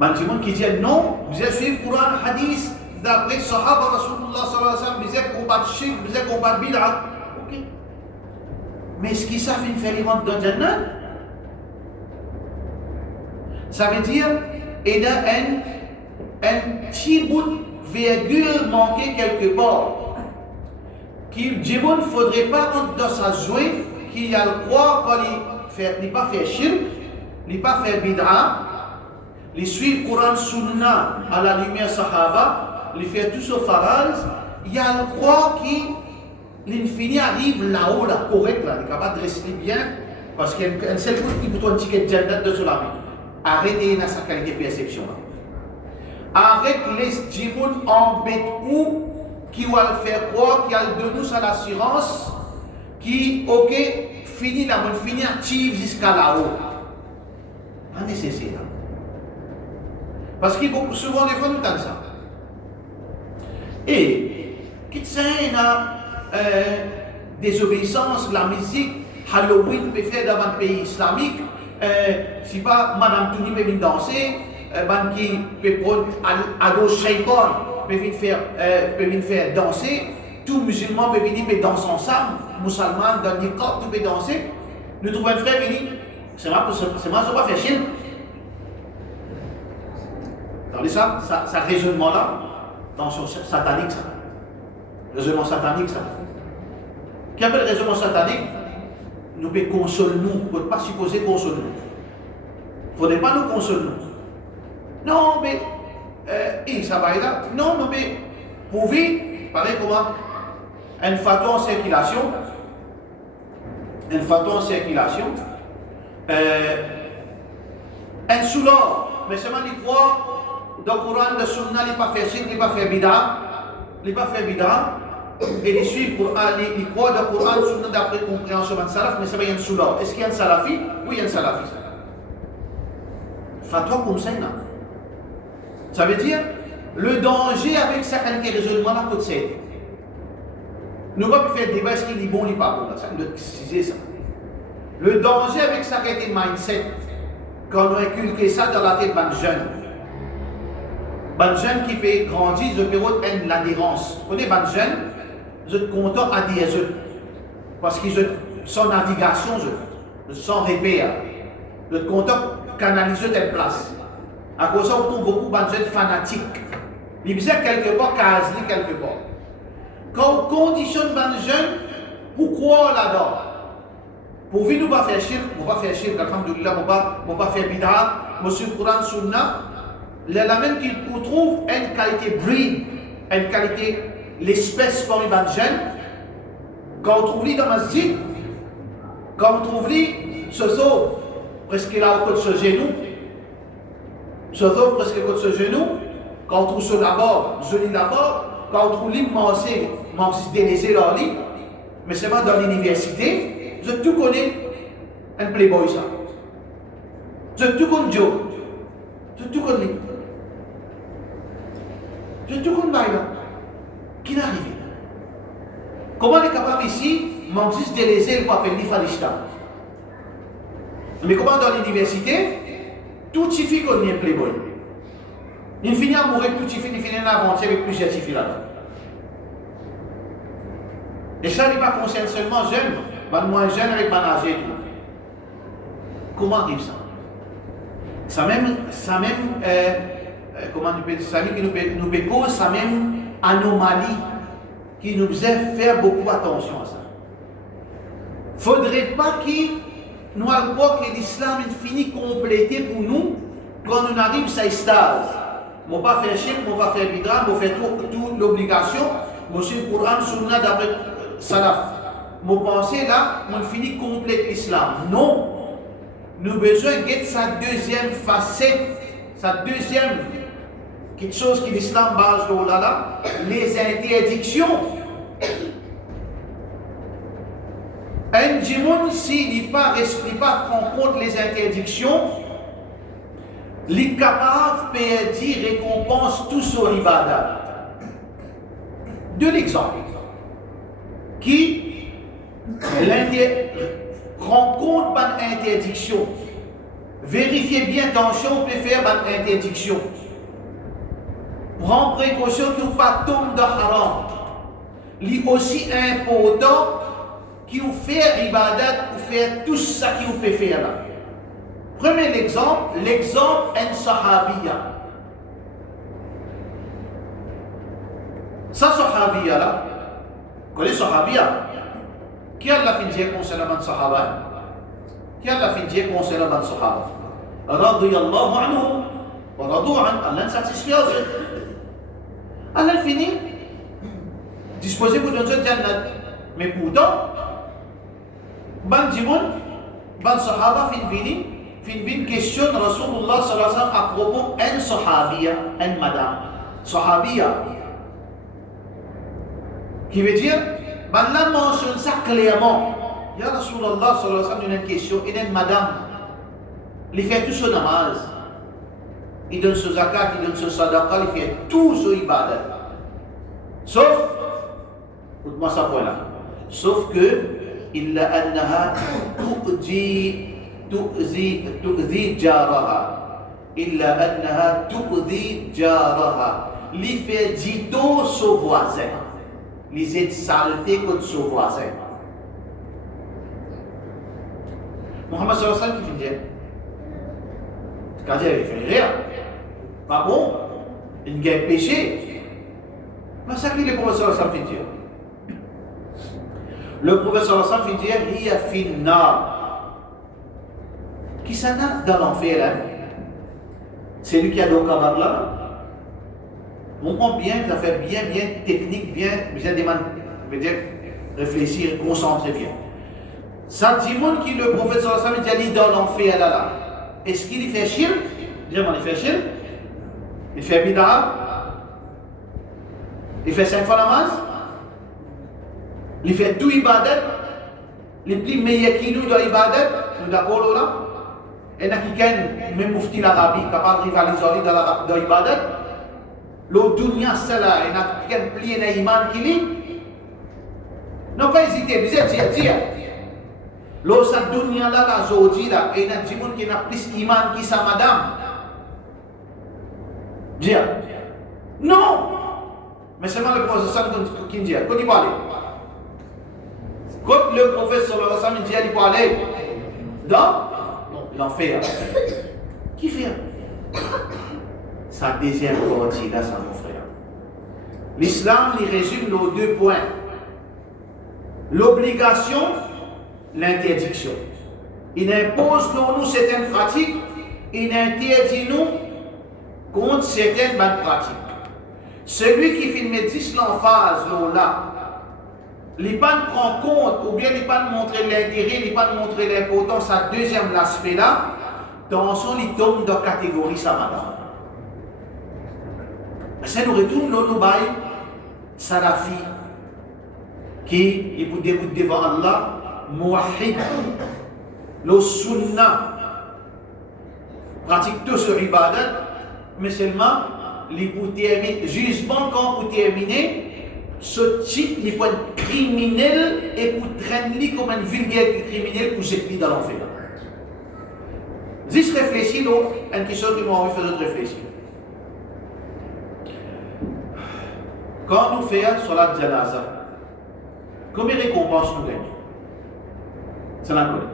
Un dimon qui dit non, vous allez suivre Coran, hadith, d'après Sahaba Rasulullah sallallahu alayhi wa sallam, vous allez combattre shirk, vous allez combattre bid'a. Ok. Mais est-ce qu'ils savent faire les ventes dans Jannah? Ça veut dire qu'il y a un petit bout de virgule manqué quelque part. Qu'il ne faudrait pas dans sa jouer qu'il y a le croire qu'il n'est pas fait shirk, il n'est pas fait bid'a, il suit le Coran Sunna à la lumière Sahaba, il fait tout ce faraz, il y a le croire qu'il l'infini arrive là-haut, là, correct, là, il est capable de rester bien, parce qu'il y a un seul coup qui peut un ticket de Jannah de cela. Arrêtez dans sa qualité de perception. Arrête les djimoun embêtent ou qui va le faire croire, qui a de nous à l'assurance, qui, ok, finit la bonne, finit active jusqu'à là-haut. Pas nécessaire. Parce que souvent, des fois, nous avons ça. Et, qui tient à désobéissance, la musique, Halloween peut faire dans un pays islamique, si pas Madame Touni peut venir danser, qui peut prendre Ado Shaitan peut venir faire danser, tout musulman peut venir danser ensemble, musulman dans les corps, tout peut danser. Nous trouvons un frère venir, c'est moi, je ne vais pas faire chier. Regardez ça, ça raisonnement-là, dans son satanique, ça. Raisonnement satanique, ça. Qui appelle raisonnement satanique? Nous pouvons consoler nous, nous ne pouvons pas supposer consoler nous. Il ne faudrait pas nous consoler nous. Non, mais, ça va être là. Non, mais, pour vivre, pareil comment, un fatwa en circulation, un soulard, mais seulement il croit, dans le Coran, le Sunna, il n'est pas fait shirk, il n'est pas fait bid'a, et ils suivent ils croient dans le Coran, Sunna d'après compréhension d'un salaf, mais ça va y avoir un soulard. Est-ce qu'il y a un salafi? Oui, il y a un salafi. Fatwa comme ça, non. Ça veut dire, le danger avec ça, quand il y a raisonnement, là, côté c'est. Nous ne pouvons pas faire débat, est-ce qu'il est bon ou pas bon, ça nous préciser ça. Le danger avec ça, qui a été mindset, quand on a inculqué ça dans la tête d'un jeune. Un jeune qui peut grandir, je peux avoir l'adhérence. Vous connaissez un jeune, je suis content à dire parce que sans navigation, sans repère, je suis content de canaliser telle place. À cause de ça, on trouve beaucoup de jeunes fanatiques. Ils disent quelque part, casés quelque part. Quand on conditionne les jeunes, pourquoi là-dedans? Pour vivre, nous ne pas faire shirk, nous ne pas faire shirk, alhamdoulilah, nous ne pas faire bid'a, monsieur Quran Sunna, la même qu'on trouve une qualité breed, une qualité, l'espèce parmi les jeunes, quand on trouve dans le masjid, quand on trouve ce sauve, presque là au côté de ce genou, presque côté de ce genou, quand on trouve ce là-bas, joli là-bas, quand on trouve l'immense délaissé leur lit, mais seulement dans l'université, je tout connais un playboy ça. Je tout connais Joe. Je tout connais. Je tout connais là. Qui n'est arrivé? Comment on est capable ici, Mansis délaissé, il peut appeler l'Ifalishta. Mais comment dans l'université, tout suffit qu'on y ait playboy. Il finit à mourir, tout suffit, il finit à avancer avec plusieurs suffit là. Et ça n'est pas concerne seulement jeunes, mais moins jeunes avec ban âgé. Comment arrive ça? Ça même comment nous peut ça nous cause ça même anomalie qui nous faisait faire beaucoup attention à ça. Faudrait pas qu'il nous pas que l'islam finit complété pour nous quand on arrive à cette stase. On va pas faire chier, on va faire bidra, on va faire toute l'obligation, on suit le Coran, Sunna d'après Salaf. Mon pensée là, on finit complète l'islam. Non. Nous avons besoin de sa deuxième facette, sa deuxième quelque chose qui l'islam base là, les interdictions. Un djimoun, s'il n'est pas en compte les interdictions, les capables peuvent dire récompense tout sur l'ibadat. De l'exemple qui rencontre pas d'interdiction. Vérifiez bien, attention, on peut faire une interdiction. Prends précaution que vous ne pas tomber dans haram. C'est aussi important qui vous fait ibadat, vous fait tout ça qui vous peut faire là. Premier exemple, l'exemple en sahabiya. Ça sahabiya là, vous connaissez sahabiya? Qui a la fin de concernant les Sahaba? Qui a la fin de concernant les Sahaba? Radiyallahu anhu wa radu an, Allah satisfait. Allah finit disposé pour donner Jannat. Mais pourtant, ban Jimoun, ban Sahaba fin questionne Rasulullah sallallahu alayhi wa sallam à propos d'un Sahabiya, une madame. Sahabiya. Qui veut dire, Allah mentionne ça clairement. Ya Rasulullah sallallahu alayhi wa sallam, une question, il y a une madame. Il fait tout son namaz. Il donne son zakat, il donne son sadaqa, il fait tout son ibadat. Sauf, écoute-moi ça point là. Sauf que, il a annaha tu'zi jaraha. Illa annaha tu'zi jaraha. Il fait dito son voisin. Les aides saletés contre son voisin. Muhammad sallallahu alayhi wa sallam qui dit, quand il fait rien, pas bon, il y a péché. Mais ça qui le professeur sallallahu alayhi wa sallam dit. Le professeur sallallahu alayhi wa sallam dit, il y a finna. Qui s'en a dans l'enfer là? C'est lui qui a donc camarade là. On comprend bien, ça fait bien technique, bien réfléchir, concentrer bien. Ça dit qui le prophète sallallahu alayhi wa sallam dit dans l'enfer là. Est-ce qu'il fait shirk? Dis-moi, il fait shirk? Il fait bid'a? Il fait 5 fois la masse? Il fait tout ibadat? Les plus meilleurs qui nous dans l'ibadat? Nous d'accord là? Et il y a qui même mufti l'Arabie capable de rivaliser dans l'ibadat? Le dunya cela, il y a quelqu'un plié dans l'iman qui lit. Non, pas hésiter, vous êtes dire. Le sa dunya là, la zodi là, il y a des gens qui ont plus iman qui sa madame. Dire. Non! Mais seulement le professeur qui dit, quand il va aller. Quand le professeur sallallahu alayhi wa sallam dit, il va aller dans l'enfer. Qui fait? Sa deuxième partie, là, ça, mon frère. L'islam, il résume nos 2 points. L'obligation, l'interdiction. Il impose nous certaines pratiques, il interdit nous contre certaines bonnes pratiques. Celui qui fait médecine l'emphase, là, il ne prend pas compte, ou bien il ne pas montrer l'intérêt, il ne pas montrer l'importance à deuxième aspect là, dans son il tombe dans la catégorie samadam. Ça nous retourne nos bail salafi qui il peut dégoûter devant Allah muwahhid le sunna pratique tout sur ibadat mais seulement les pour terminer jugement quand pour terminer ce type il peut être criminel et pour traîner comme un vulgaire criminel pour jeter dans l'enfer. Juste réfléchir, donc, une question qui m'a envie de faire réfléchir. Quand nous faisons Salat Janaza, combien de récompenses nous gagnons? C'est la conne.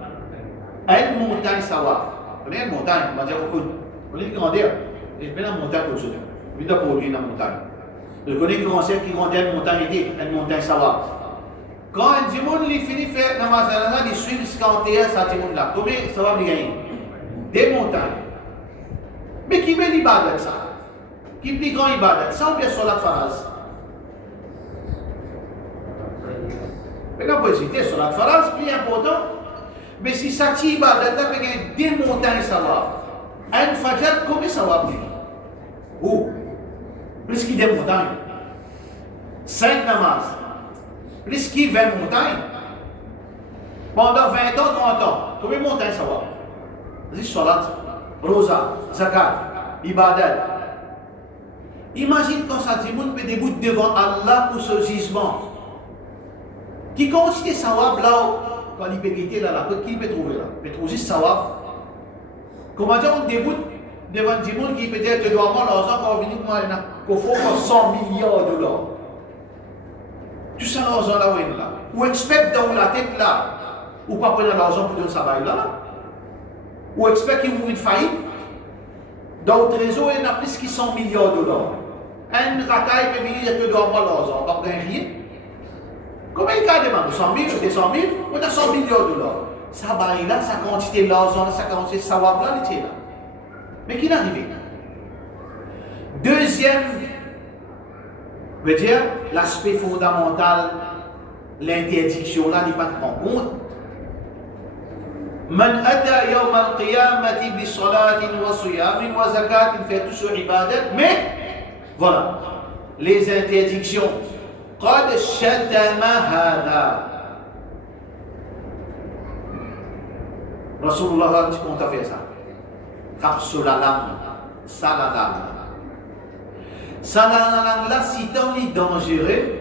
À une montagne, ça va. Vous connaissez une montagne, on va dire au coude. Vous connaissez une grandeur. Et bien la montagne, vous savez. Vous avez produit la montagne. Vous connaissez une grandeur qui grandit une montagne, une montagne, ça va. Quand un dimanche, il finit de faire Namaz Janaza, il suit ce qu'on dit à ce dimanche-là. Combien ça va lui gagner? Des montagnes. Mais qui met l'ibadat ça? Qui plus grand ibadat? Ça ou bien Salat Faraz? Mais non, pas hésiter, Salat Faraz, plus important. Mais si ça tire ibadat, là, il y a des montagnes, ça va. À une fajr, combien ça va plus? Où? Plus qu'il y a des montagnes. 5 namaz. Plus qu'il y a 20 montagnes. Pendant 20 ans, 30 ans, combien de montagnes ça va? Dis Salat, Rosa, Zakat, Ibadat. Imagine quand ça dit, on peut débouter devant Allah pour ce jugement. Qui considère sawab là, quand il peut quitter là, qui peut trouver là? Il peut trouver juste sawab. Comment dire, on déboute devant des gens qui peut-être te doit avoir l'argent quand on vient qu'il faut 100 milliards de dollars. Tout ça l'argent là, où là? Ou expect dans la tête là, ou pas prendre l'argent pour donner ça là? Ou expect qu'il ouvre une faillite? Dans le trésor, il y en a plus que 100 milliards de dollars. Un racaille peut venir et te doit avoir l'argent, on ne gagne rien. Combien il y a demandé? 100 000, 200 000, on a 100 milliards de dollars. Ça va là, sa quantité d'argent, sa quantité de savoir là, il est là. Mais qui est arrivé? Deuxième, veut dire, l'aspect fondamental, l'interdiction là, n'est pas de prendre compte. Man ata yawm al-qiyamati bi salatin wa siyamin wa zakatin fait tout sur ibadat, mais voilà, les interdictions. قد شتم هذا Rasulullah dit qu'on t'a fait ça. Kapsulalam, salalam. Salalam là, si dans les dangereux,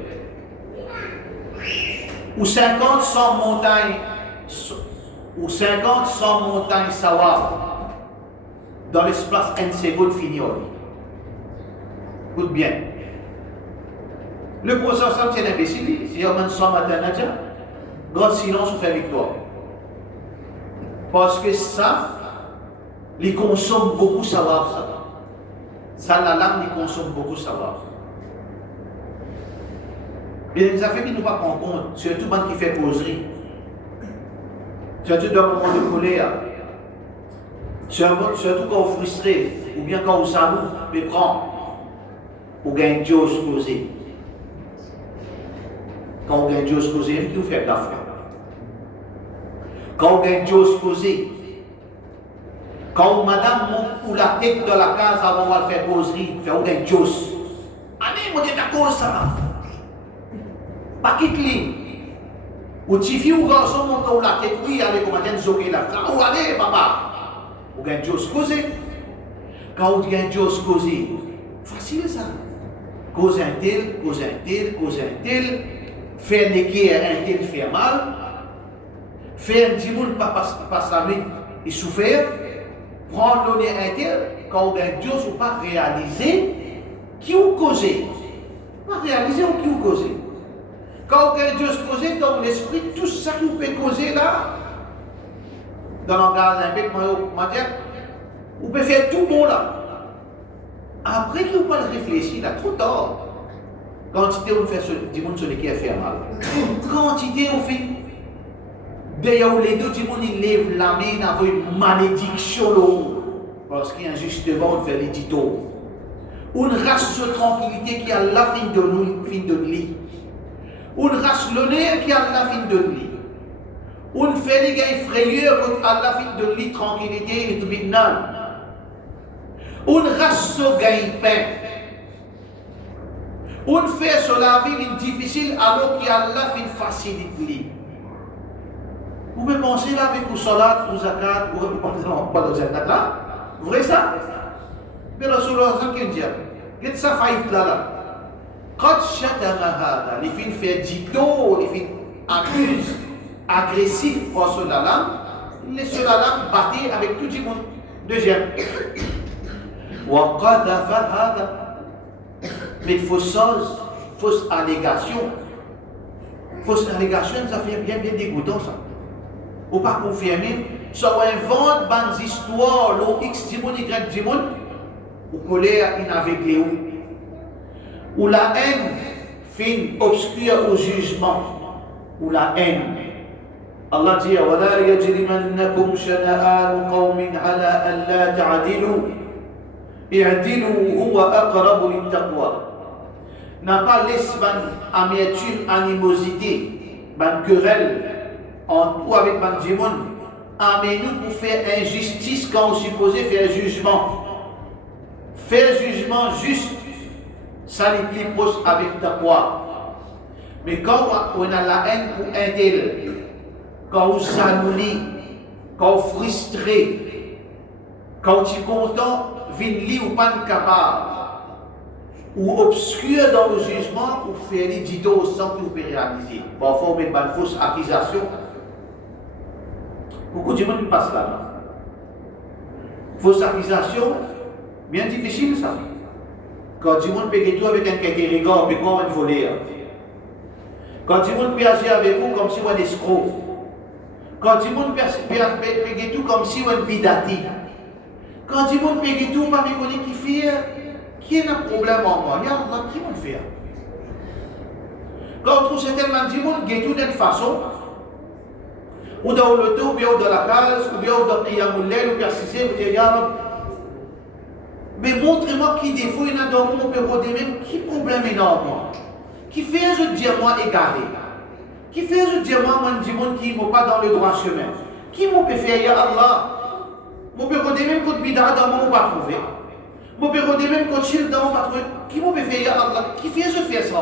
ou 50 100 montagnes, ou 50 100 montagnes sawab, dans l'espace une seconde fini. Écoute bien. Le professeur c'est un imbécile, si on s'en matin, grand silence ou fait victoire. Parce que ça, ils consomment beaucoup savoir ça. Ça, la langue, ils consomment beaucoup savoir. Et les affaires qui ne nous pas prendre compte, surtout quand qui fait causerie, surtout dans un moment de colère, surtout quand on est frustré, ou bien quand on s'amour, mais prend, ou gagne Dieu causer. Quand on gagne Dieu causer, qui vous fait d'affaires? Quand on gagne Dieu causer, quand madame monte ou la tête dans la case avant de faire causerie, faire on gagne Dieu. Allez, on est d'accord ça. Pas quitte lui. Ou si fille ou garçon monte ou la tête, oui, allez, comment dire, zoker la case. Ou allez, papa. On gagne Dieu causer. Quand on gagne Dieu causer, facile ça. Cause un tel, cause un tel, cause un tel. Faire néguer un tel fait mal, faire un petit monde passe la nuit et souffrir, prendre l'honneur un tel, quand on gagne Dieu, il ne faut pas réaliser qui vous causez. Pas réaliser ou qui vous causez. Quand on gagne Dieu causé, dans l'esprit, tout ça que vous pouvez causer là, dans le langage un peu, vous pouvez faire tout bon là. Après que vous pouvez réfléchir là, trop tard. Quantité on fait du monde sur lesquels elle fait mal. Quantité on fait. D'ailleurs, les deux du monde ils lèvent la main avec une malédiction. Parce qu'injustement on fait les titos. Une race de tranquillité qui a la fin de nous, fin de lui. Une race l'honneur qui a la fin de lui. Une fait les gars frayeur qui a la fin de lui, tranquillité et tout maintenant. Une race de gagne pain. On fait sur la vie une difficile alors qu'il y a la vie facilité. Vous pouvez penser là avec le salat, le zakat, ou pas le zakat là. Vrai ça? Mais le salat, c'est ce qu'il dit. Qu'est-ce que ça fait là? Quand chacun a les filles fait dito, les filles accusent, agressifs pour cela là, les cela là battent avec tout le monde. Deuxième. وَقَذَفَ هَذَا. Mais fausse allégation. Fausse allégation, ça fait bien dégoûtant ça. Ou pas confirmer, ça invente des histoires, l'eau X dimon, Y dimon, ou coller à une aveuglée ou la haine fin obscure au jugement, ou la haine. Allah dit وَلَا يَجْرِمَنَّكُمْ شَنَآنُ قَوْمٍ عَلَىٰ أَلَّا تَعْدِلُوا اعْدِلُوا هُوَ أَقْرَبُ لِلتَّقْوَى. N'a pas laissé amertume, animosité, querelle entre ou avec ban djimoun, amenez-nous pour faire injustice quand on supposait faire jugement. Faire jugement juste, ça les plus proche avec taqwa. Mais quand on a la haine pour un tel, quand on s'annulie, quand on frustré, quand tu es content, vin ou pas capable, ou obscur dans le jugement, ou faire les dito sans que vous pouvez réaliser. Bon, il faut mettre une fausse accusation. Beaucoup de monde passe là. Fausse accusation, bien difficile ça. Quand du monde peut tout avec un quinquérigant, puis comment on va voler. Quand du monde peut agir avec vous comme si on est escroc. Quand du monde peut tout comme si on est bidati. Quand du monde peut tout, pas me connaître qui fait, qui a un problème en moi. Ya Allah, qui me fait. Quand on trouve certainement du monde, il y a tout d'une façon. Ou dans le dos, ou bien dans la case, ou bien dans le Qiyamul-Layl, ou bien si c'est, vous dites, Ya Rab. Mais montrez-moi qui défaut il y a dans mon bureau de même, qui problème est dans moi. Qui fait je dis moi égaré. Qui fait je dis moi, du monde qui ne pas dans le droit chemin. Qui m'a peut faire, Ya Allah. Mon bureau de même, quand bida dans mon pas trouvé. Mon bureau de même, quand chill dans mon pas trouvé. Qui m'a peut faire, Ya Allah. Qui fait je fais ça.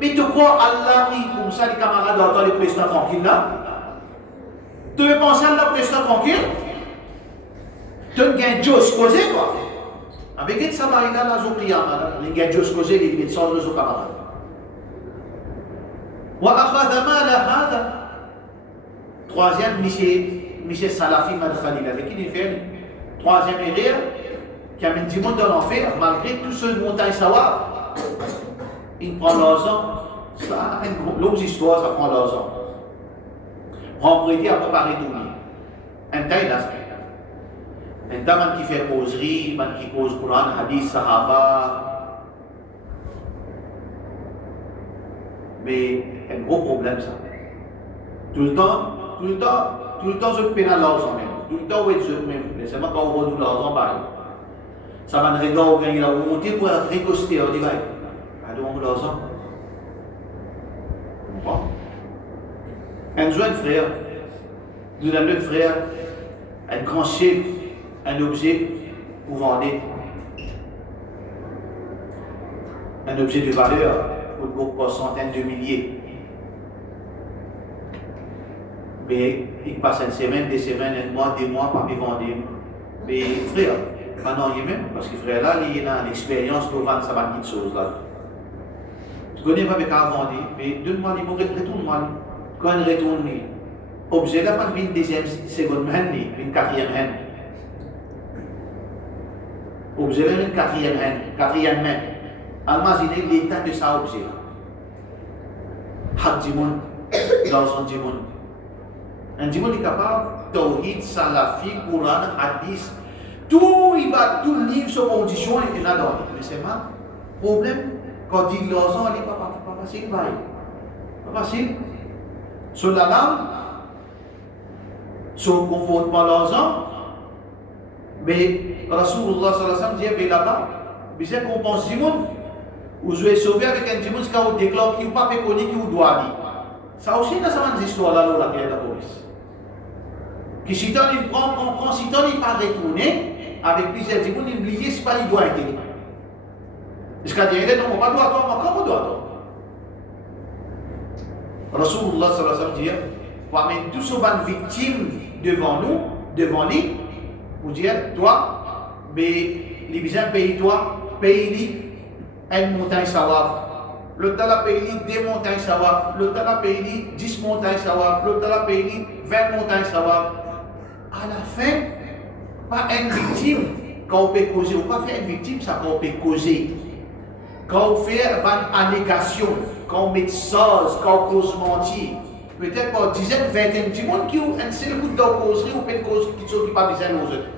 Mais tu crois Allah qui, comme ça, les camarades dans les prestants tranquilles là. Tu veux penser à la prestation tranquille? Tu as un Dios causé quoi? Avec ça va aller là, il y a un Dios causé, il y a un Dios camarade. Troisième, monsieur Salafi Madkhalil, avec qui il fait? Troisième erreur, qui amène du monde dans l'enfer, malgré tout ce montagne savoir. Il prend l'argent, ça a une longue histoire, ça prend l'argent. Propriété à pas retourner. Un taille là. Un taille qui fait causerie, qui cause Coran, Hadith, Sahaba. Mais un gros problème ça. Tout le temps, je pénale l'argent même. Tout le temps, je même. Mais c'est moi quand on redouble l'argent, pareil. Ça va me regarder, on gagne la montée pour récoster. On dit, ouais, on l'argent. Bon. Un jeune frère, d'un autre frère, un grand chef, un objet pour vendre. Un objet de valeur pour centaines de milliers. Mais il passe une semaine, des semaines, un mois, des mois, pas me vendre. Mais frère, maintenant il est même, parce que frère là, il a une expérience pour vendre sa petite chose là. Je connais pas mes cas à vendre, mais donne-moi les mots, retourne-moi. Quand on retourne, l'objet là, pas une deuxième seconde main, une quatrième main. Objet là, une quatrième main. Imaginez l'état de ça objet là. Hak du monde, l'argent du monde. Un du monde est capable, Tawhid, Salafi, Quran, Hadith, tout le livre sur condition est là-dedans. Mais c'est mal. Problème, quand il dit l'argent, il n'est pas facile, pas facile. Sur la langue, sur le comportement de l'argent, mais Rasulullah sallallahu alayhi wa sallam dit, mais là-bas, c'est qu'on pense du monde. Vous êtes sauvé avec un dimanche quand vous déclarez qu'il n'y a pas connu qui vous doit dire. Ça aussi, dans cette histoire-là, la guerre de la police. Que si il prend, si il n'est pas retourné, avec plusieurs dimanches, il oublie ce qu'il doit être. Jusqu'à dire, non, pas doit attendre, comment on doit attendre? Rasulullah sallallahu alayhi wa sallam dit, pour mettre tous ces victimes devant nous, devant lui, pour dire, toi, mais les biens paye-toi, paye-lui une montagne sawab. Le temps paye-lui 2 montagnes sawab. Le temps paye-lui 10 montagnes sawab. Le temps paye-lui 20 montagnes sawab. À la fin, Pas une victime, quand on peut causer, ou pas faire une victime, ça quand on peut causer. Quand on fait une allégation, quand on met sauce, quand on cause mentir, peut-être par dizaines, vingtaine de monde qui ont un seul coup de causerie ou une cause qui sont pas besoin aux autres.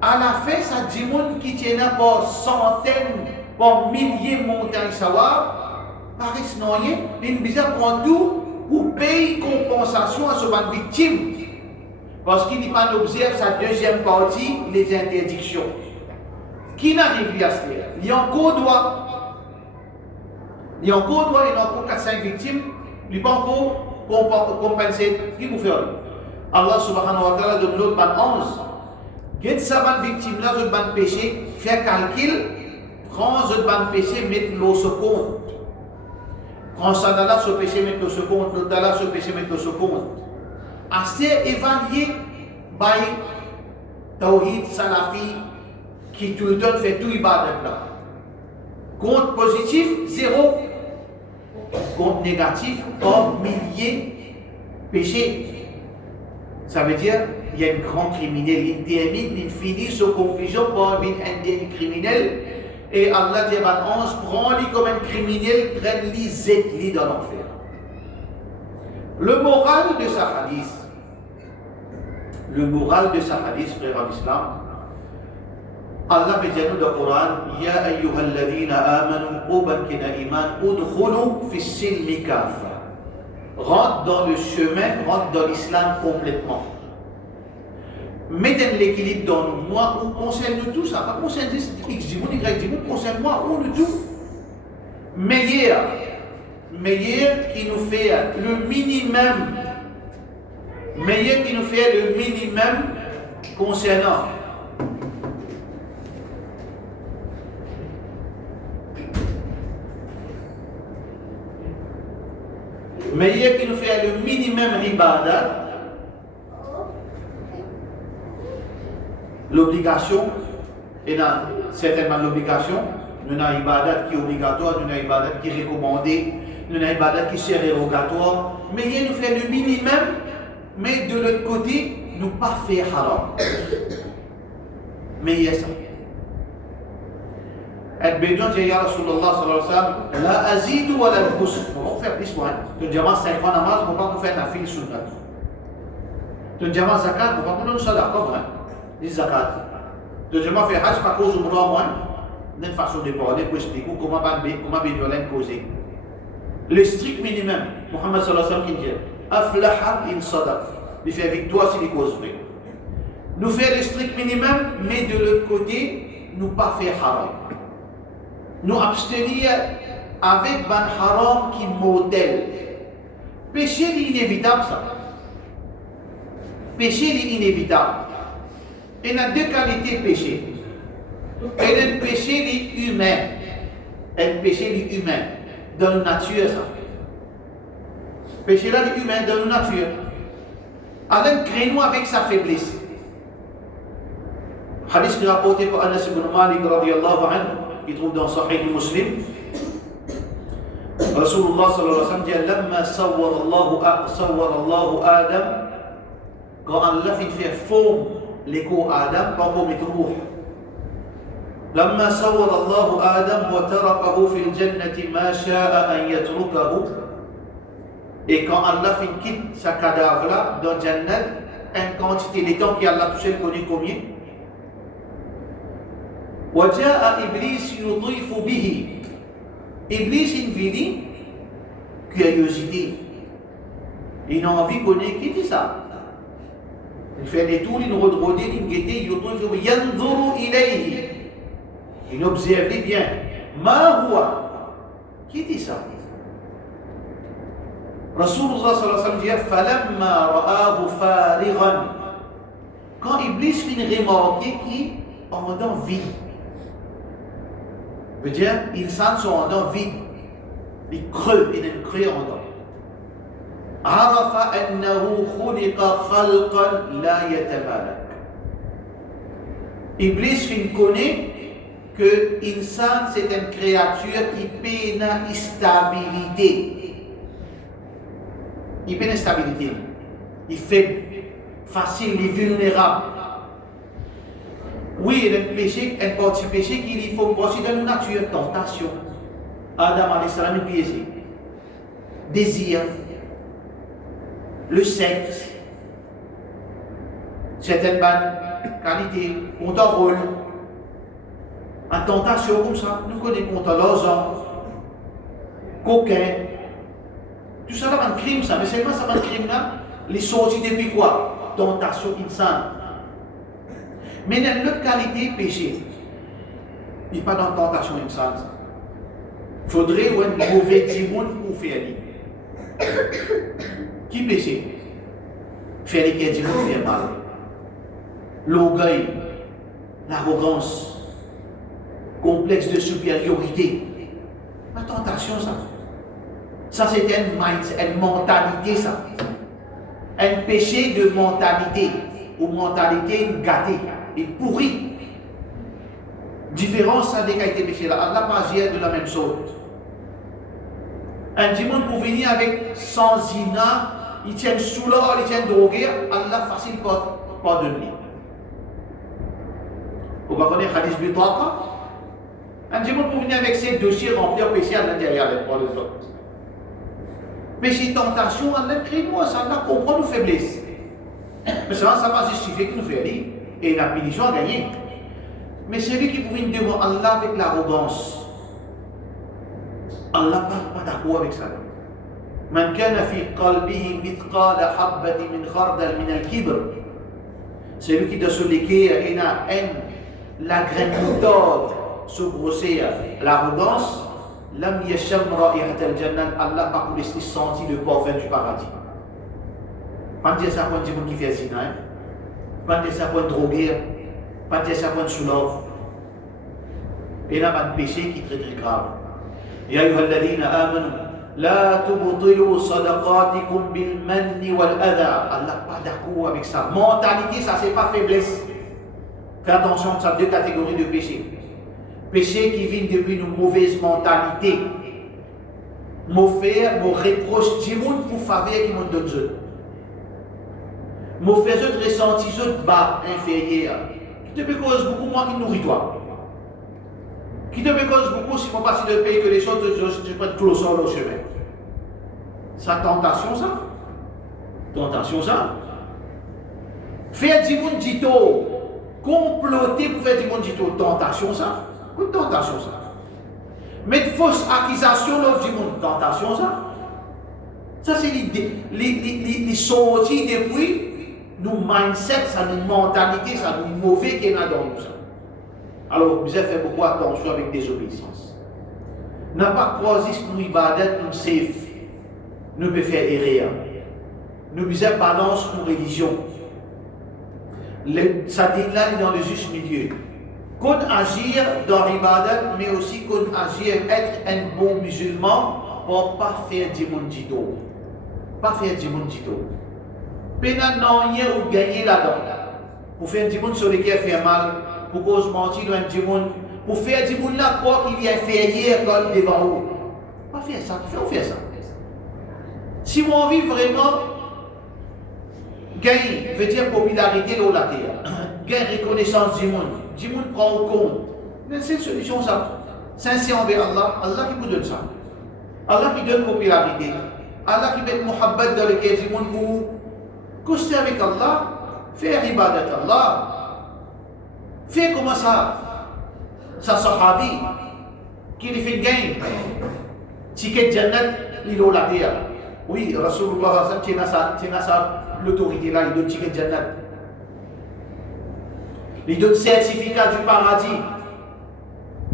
À la fin, ça dit monde qui tient par centaines, par milliers de montagnes savoir, paraît rien, mais une bizarre prend tout pour payer compensation à ce victime. Parce qu'il n'est pas observe sa deuxième partie, les interdictions. Qui n'arrive à se faire? Il y a encore droit. Il y a encore droit, il y a encore 4-5 victimes, il n'y a pas encore compensé. Qui vous fait? Allah subhanahu wa ta'ala donne l'autre 11. Get sa bonne victime là, je ban péché, fait calcul, prends ce ban péché, mets l'eau sur compte. Prends ça dans là, ce péché, mets l'eau sur compte, l'autre dans là, ce péché, mets l'eau sur compte. Assez évalué par Tawhid Salafi qui tout le temps fait tout ibadat là. Compte positif, 0. Compte négatif, par milliers péchés. Ça veut dire il y a un grand criminel, il termine, il finit sa conclusion par un dernier criminel. Et Allah dit à 11, prends-lui comme un criminel, prends-lui, zette-lui dans l'enfer. Le moral de sa hadith, frère en islam, Allah me dit dans le Coran, Ya ayyuhalladhina amanu, obankina iman, udkhulu fi silmi kafa. Rentre dans le chemin, rentre dans l'islam complètement. Mettez l'équilibre dans nous. Moi, on concerne nous tout ça. Pas concerne X, Y, concerne moi, on nous tout. Meilleur qui nous fait le minimum. Meilleur qui nous fait le minimum concernant. Meilleur qui nous fait le minimum ibadat. L'obligation, et là, certainement l'obligation, nous avons une ibadat qui est obligatoire, nous avons une ibadat qui est recommandée, nous avons une ibadat qui est dérogatoire, mais il nous fait le minimum, mais de l'autre côté, nous pas faire haram. Mais il y a ça. Et Bédouin dit, Ya Rasulallah sallallahu alayhi wa sallam, la azidu wa la l'kus. On va faire plus loin. Tu dis, moi, 5 fois namaz, on va pas faire la file sunnah. Tu dis, moi, zakat, on va pas faire une salat, comme moi. Les zakat. Deuxièmement, faire hajj, pas cause au moins, d'une façon de parler, pour expliquer comment Bédouin causer. Le strict minimum, Muhammad sallallahu alayhi wa sallam qui dit, aflaha in sadaq. Il fait victoire s'il cause vrai. Nous faire le strict minimum, mais de l'autre côté, nous pas faire haram. Nous abstenir avec ban haram qui modèle. Péché est inévitable ça. Péché est inévitable. Il y a deux qualités de péché. Il y a un péché humain. Un péché humain. Dans la nature ça. Péché là humain dans la nature. Adam crée-nous avec sa faiblesse. Hadith qui est rapporté par Anas ibn Malik radiyallahu anhu, qui trouve dans Sahih Muslim. Rasulullah sallallahu alayhi wa sallam dit Lamma sawwara Allahu Adam, quand Allah fait forme l'écho Adam, pas pour mettre ruh. Lamma sawwara Allahu Adam wa tarakahu fil jannati ma sha'a an yatrukahu. Et quand Allah fait quitte sa cadavre là dans Jannat, une quantité de temps qu'Allah touché le connaît combien? وجاء إبليس يطيف به. Iblis il vit curiosité. Il a envie de connaître qui dit ça. Il fait des tours, il nous redrôde, il nous guette, il يطيف ينظر إليه. Il observe bien. ما هو? Qui dit ça? Rasulullah sallallahu alayhi wa sallam dit فلما رآه فارغا. Quand Iblis finit remarquer qu'il en dedans vide. Veut dire, ils sont en dedans vide. Il creux, il est creux en dedans. عرف أنه خلق خلقا لا يتمالك. Iblis fin connaît que l'insan c'est une créature qui peine une stabilité. Il peine une stabilité. Il est faible, facile, il est vulnérable. Oui, il y a un péché, un parti péché qui faut passer dans la nature, tentation. Adam alayhi salam, il piégé. Désir, le sexe, certaines bonnes qualités, contrôle, en tentation comme ça, nous connaissons contre l'argent, coquin, tout ça là, un crime ça, mais c'est quoi ça, un crime là? Les sorties depuis quoi? Tentation insane. Mais dans l'autre qualité, péché, il n'y a pas dans tentation insane. Il faudrait un mauvais dimanche pour faire. Qui péché? Faire les qui dimanche fait mal. L'orgueil, l'arrogance, complexe de supériorité. La tentation, ça. Ça, c'est une mentalité, ça. Un péché de mentalité, ou mentalité gâtée, et pourrie. Différence, ça, des qualités péché là. Allah pas agir de la même sorte. Un dimanche pour venir avec sans zina, il tient sous l'or, il tient drogué, Allah facile pas de lui. Vous connaissez Hadith Bitaqa? Un dimanche pour venir avec ses dossiers remplis de péché à l'intérieur pour les autres. Péché tentation, Allah crée moi, ça Allah comprend nos faiblesses. Mais ça ne va pas justifier que nous faisons et la punition a gagné. Mais celui qui pouvait devant Allah avec l'arrogance, Allah ne parle pas d'accord avec ça. من كان في قلبه مثقال حبة من خردل من الكبر. Celui qui dans son cœur il a la graine moutarde sous grosser l'arrogance, lam yasham ra'ihat al-jannah, Allah pas pour laisser sentir le parfum du paradis. Pas dire ça pour dire qui fait zina, pas dire ça pour droguer, pas dire ça pour soulève. Et là, un péché qui est très très grave. Ya ayyuhalladhina amanu la tubtilu sadaqatikum bil manni wal adha. Allah pas d'accord avec ça. Mentalité, ça c'est pas faiblesse. Fais attention, ça deux catégories de péché. Péché qui vient depuis une mauvaise mentalité. Mauvais reproche du monde pour faveur qui monte d'autres autres. Mauvais autres ressentis autres bas, inférieurs. Qui te cause beaucoup moins qui nourrit toi. Qui te cause beaucoup si on passe de pays que les choses, je peux être close au chemin. Ça, tentation, ça. Tentation, ça. Faire du monde dito. Comploter pour faire du monde dito. Tentation, ça. Quelle tentation, ça. Mettre fausse accusation l'autre du monde. Tentation, ça. Ça, c'est les sorties depuis nos mindset, ça, nos mentalités, ça, nos mauvais qu'il y a dans nous. Ça. Alors, vous avez fait beaucoup attention avec désobéissance. N'a pas croisé ce nous ibadat, nous safe. Nous pouvons faire erreur. Nous devons balance nos religion. Ça dit là, dans le juste milieu. Qu'on agir dans l'ibadat, mais aussi qu'on agir être un bon musulman pour ne pas faire du monde dito. Pas faire du monde dito. Pénal non, il y a ou gagner là-dedans. Pour faire du monde sur lequel fait mal. Pour cause mentir dans un monde, pour faire du monde là, quoi qu'il y a fait hier quand devant vous. Pas faire ça, faut faire ça. Si on envie vraiment gagner, veut dire popularité de la terre, gagner reconnaissance du monde prend en compte. Mais c'est une solution ça. Sincère envers Allah, Allah qui vous donne ça. Allah qui donne popularité. Allah qui met muhabbat dans le cœur du monde pour vous. Coster avec Allah, faire ibadat Allah. Fais comment ça? Ça sahabi qui lui fait gain. Ticket Jannat, il a la terre. Oui, Rasulullah tient ça, l'autorité là, il donne ticket Jannat. Il donne certificat du paradis.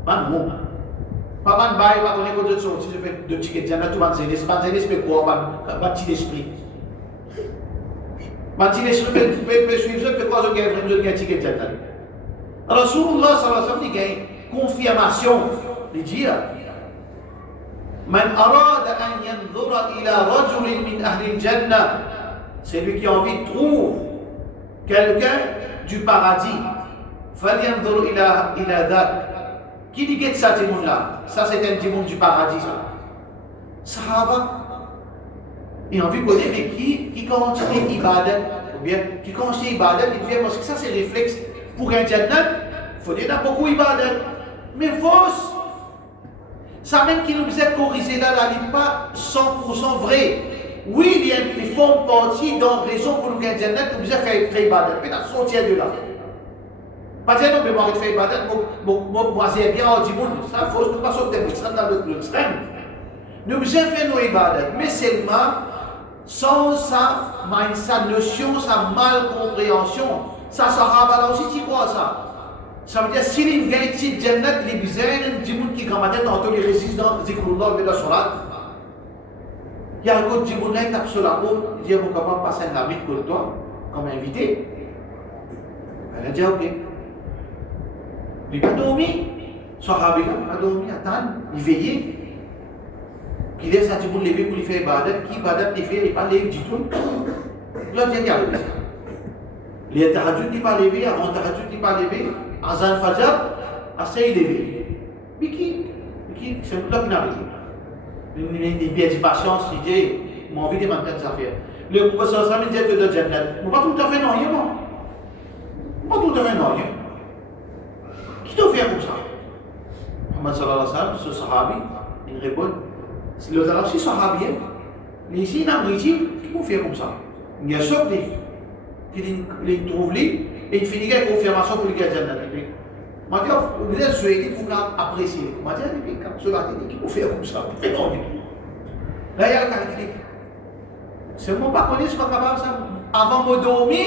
Pas bon. Pas mal bail, pas connaître d'autres choses. Si je fais de ticket Jannat, tout le monde sait. C'est mais quoi? Pas petit esprit. Pas petit esprit peut suivre, peut quoi je gagne ticket Jannat. Rasulullah sallallahu alayhi wa sallam dit confirmation, il dit Man arada an yanzura ila rajulin min ahli al-jannah, celui qui a envie de trouver quelqu'un du paradis, falyanzur ila dhak. Qui dit que ça c'est là? Ça c'est un démon du paradis ça. Sahaba et envie de connaître mais qui continue ibadat ou bien qui continue ibadat, il fait parce que ça c'est réflexe. Pour un jannat, faut dire, il y a beaucoup d'ibadat, mais fausse. Ça même qui nous a corrigé là, n'est pas 100% vrai. Oui, ils font partie d'une raison pour nous gagner Jannat, nous avons fait ibadat, mais nous sortir de là. Pas dire non, mais moi, je fais ibadat, moi, c'est bien, on dit, ça, faut nous pas sortir de l'extrême dans l'extrême. Nous avons fait nos ibadat, mais seulement sans sa notion, sa malcompréhension. Ça sera là aussi, tu crois ça? Ça veut dire, si il y a une petite Jannat, les bizarres, des gens qui combattent tantôt les résistants, les zikrullah, les salat. Il y a un autre gens qui tapent sur la porte, il dit, vous pouvez passer un ami pour toi, comme invité. Elle a dit, ok. Il n'a pas dormi. Sahabi a dormi, attend, il veillait. Il laisse un petit peu lever pour lui faire ibadat, qui ibadat il fait, il n'est pas levé du tout. Là, il y a arrivé. Les tahajjud n'est pas levé, avant tahajjud n'est pas levé, azan fajr, assez il levé. Mais qui c'est là qui n'a rien. Il perd de patience, il dit, il m'a envie de maintenir des affaires. Le professeur Sami dit que de Jannat, mais pas tout à fait non, rien, non. Pas tout à fait non, rien. Qui t'a fait comme ça? Muhammad sallallahu alayhi wa sallam, ce sahabi, il répond, le Arabes, c'est sahabi, mais ici, il a dit, qui t'a fait comme ça? Il y a ceux qui trouvent lui, et il finit avec confirmation pour le gars de Jannat. Je dis, vous êtes souhaité pour apprécier. Je dis, quand cela dit, qui peut faire comme ça? C'est non. Là, il y a le cas qui dit, c'est moi pas connu, je ne suis pas capable de ça. Avant de dormir,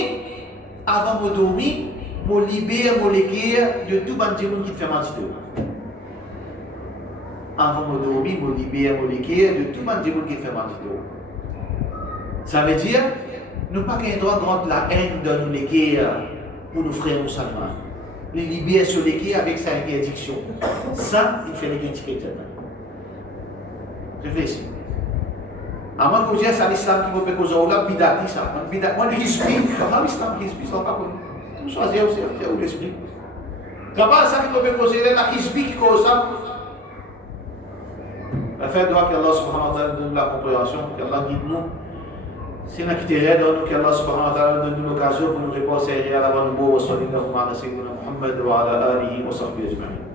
je libère, je l'équerre de tout le monde qui te fait mentir. Avant de dormir, je libère, je l'équerre de tout le monde qui te fait mentir. Ça veut dire, nous n'avons pas le droit de rendre la haine de nous l'équerre pour nos frères musulmans. Les libérer sur l'équerre avec sa interdiction. Ça, il fait les gains. Réfléchis. Avant que vous disiez, c'est l'islam qui vous fait causer au lab, bidati ça. Moi, l'islam, comment l'islam, l'islam, ça va pas connu. Vous choisissez aussi, vous l'esprit. Comment ça qui vous fait causer, la hisbi qui cause ça. La fin de droit qu'Allah subhanahu wa ta'ala donne la compréhension, qu'Allah guide nous. Si nous quittons, qu'Allah subhanahu wa ta'ala donne l'occasion pour nous répondre à la bonne mot, wa sallallahu ala sayyidina Muhammad wa ala alihi wa sahbihi ajma'in.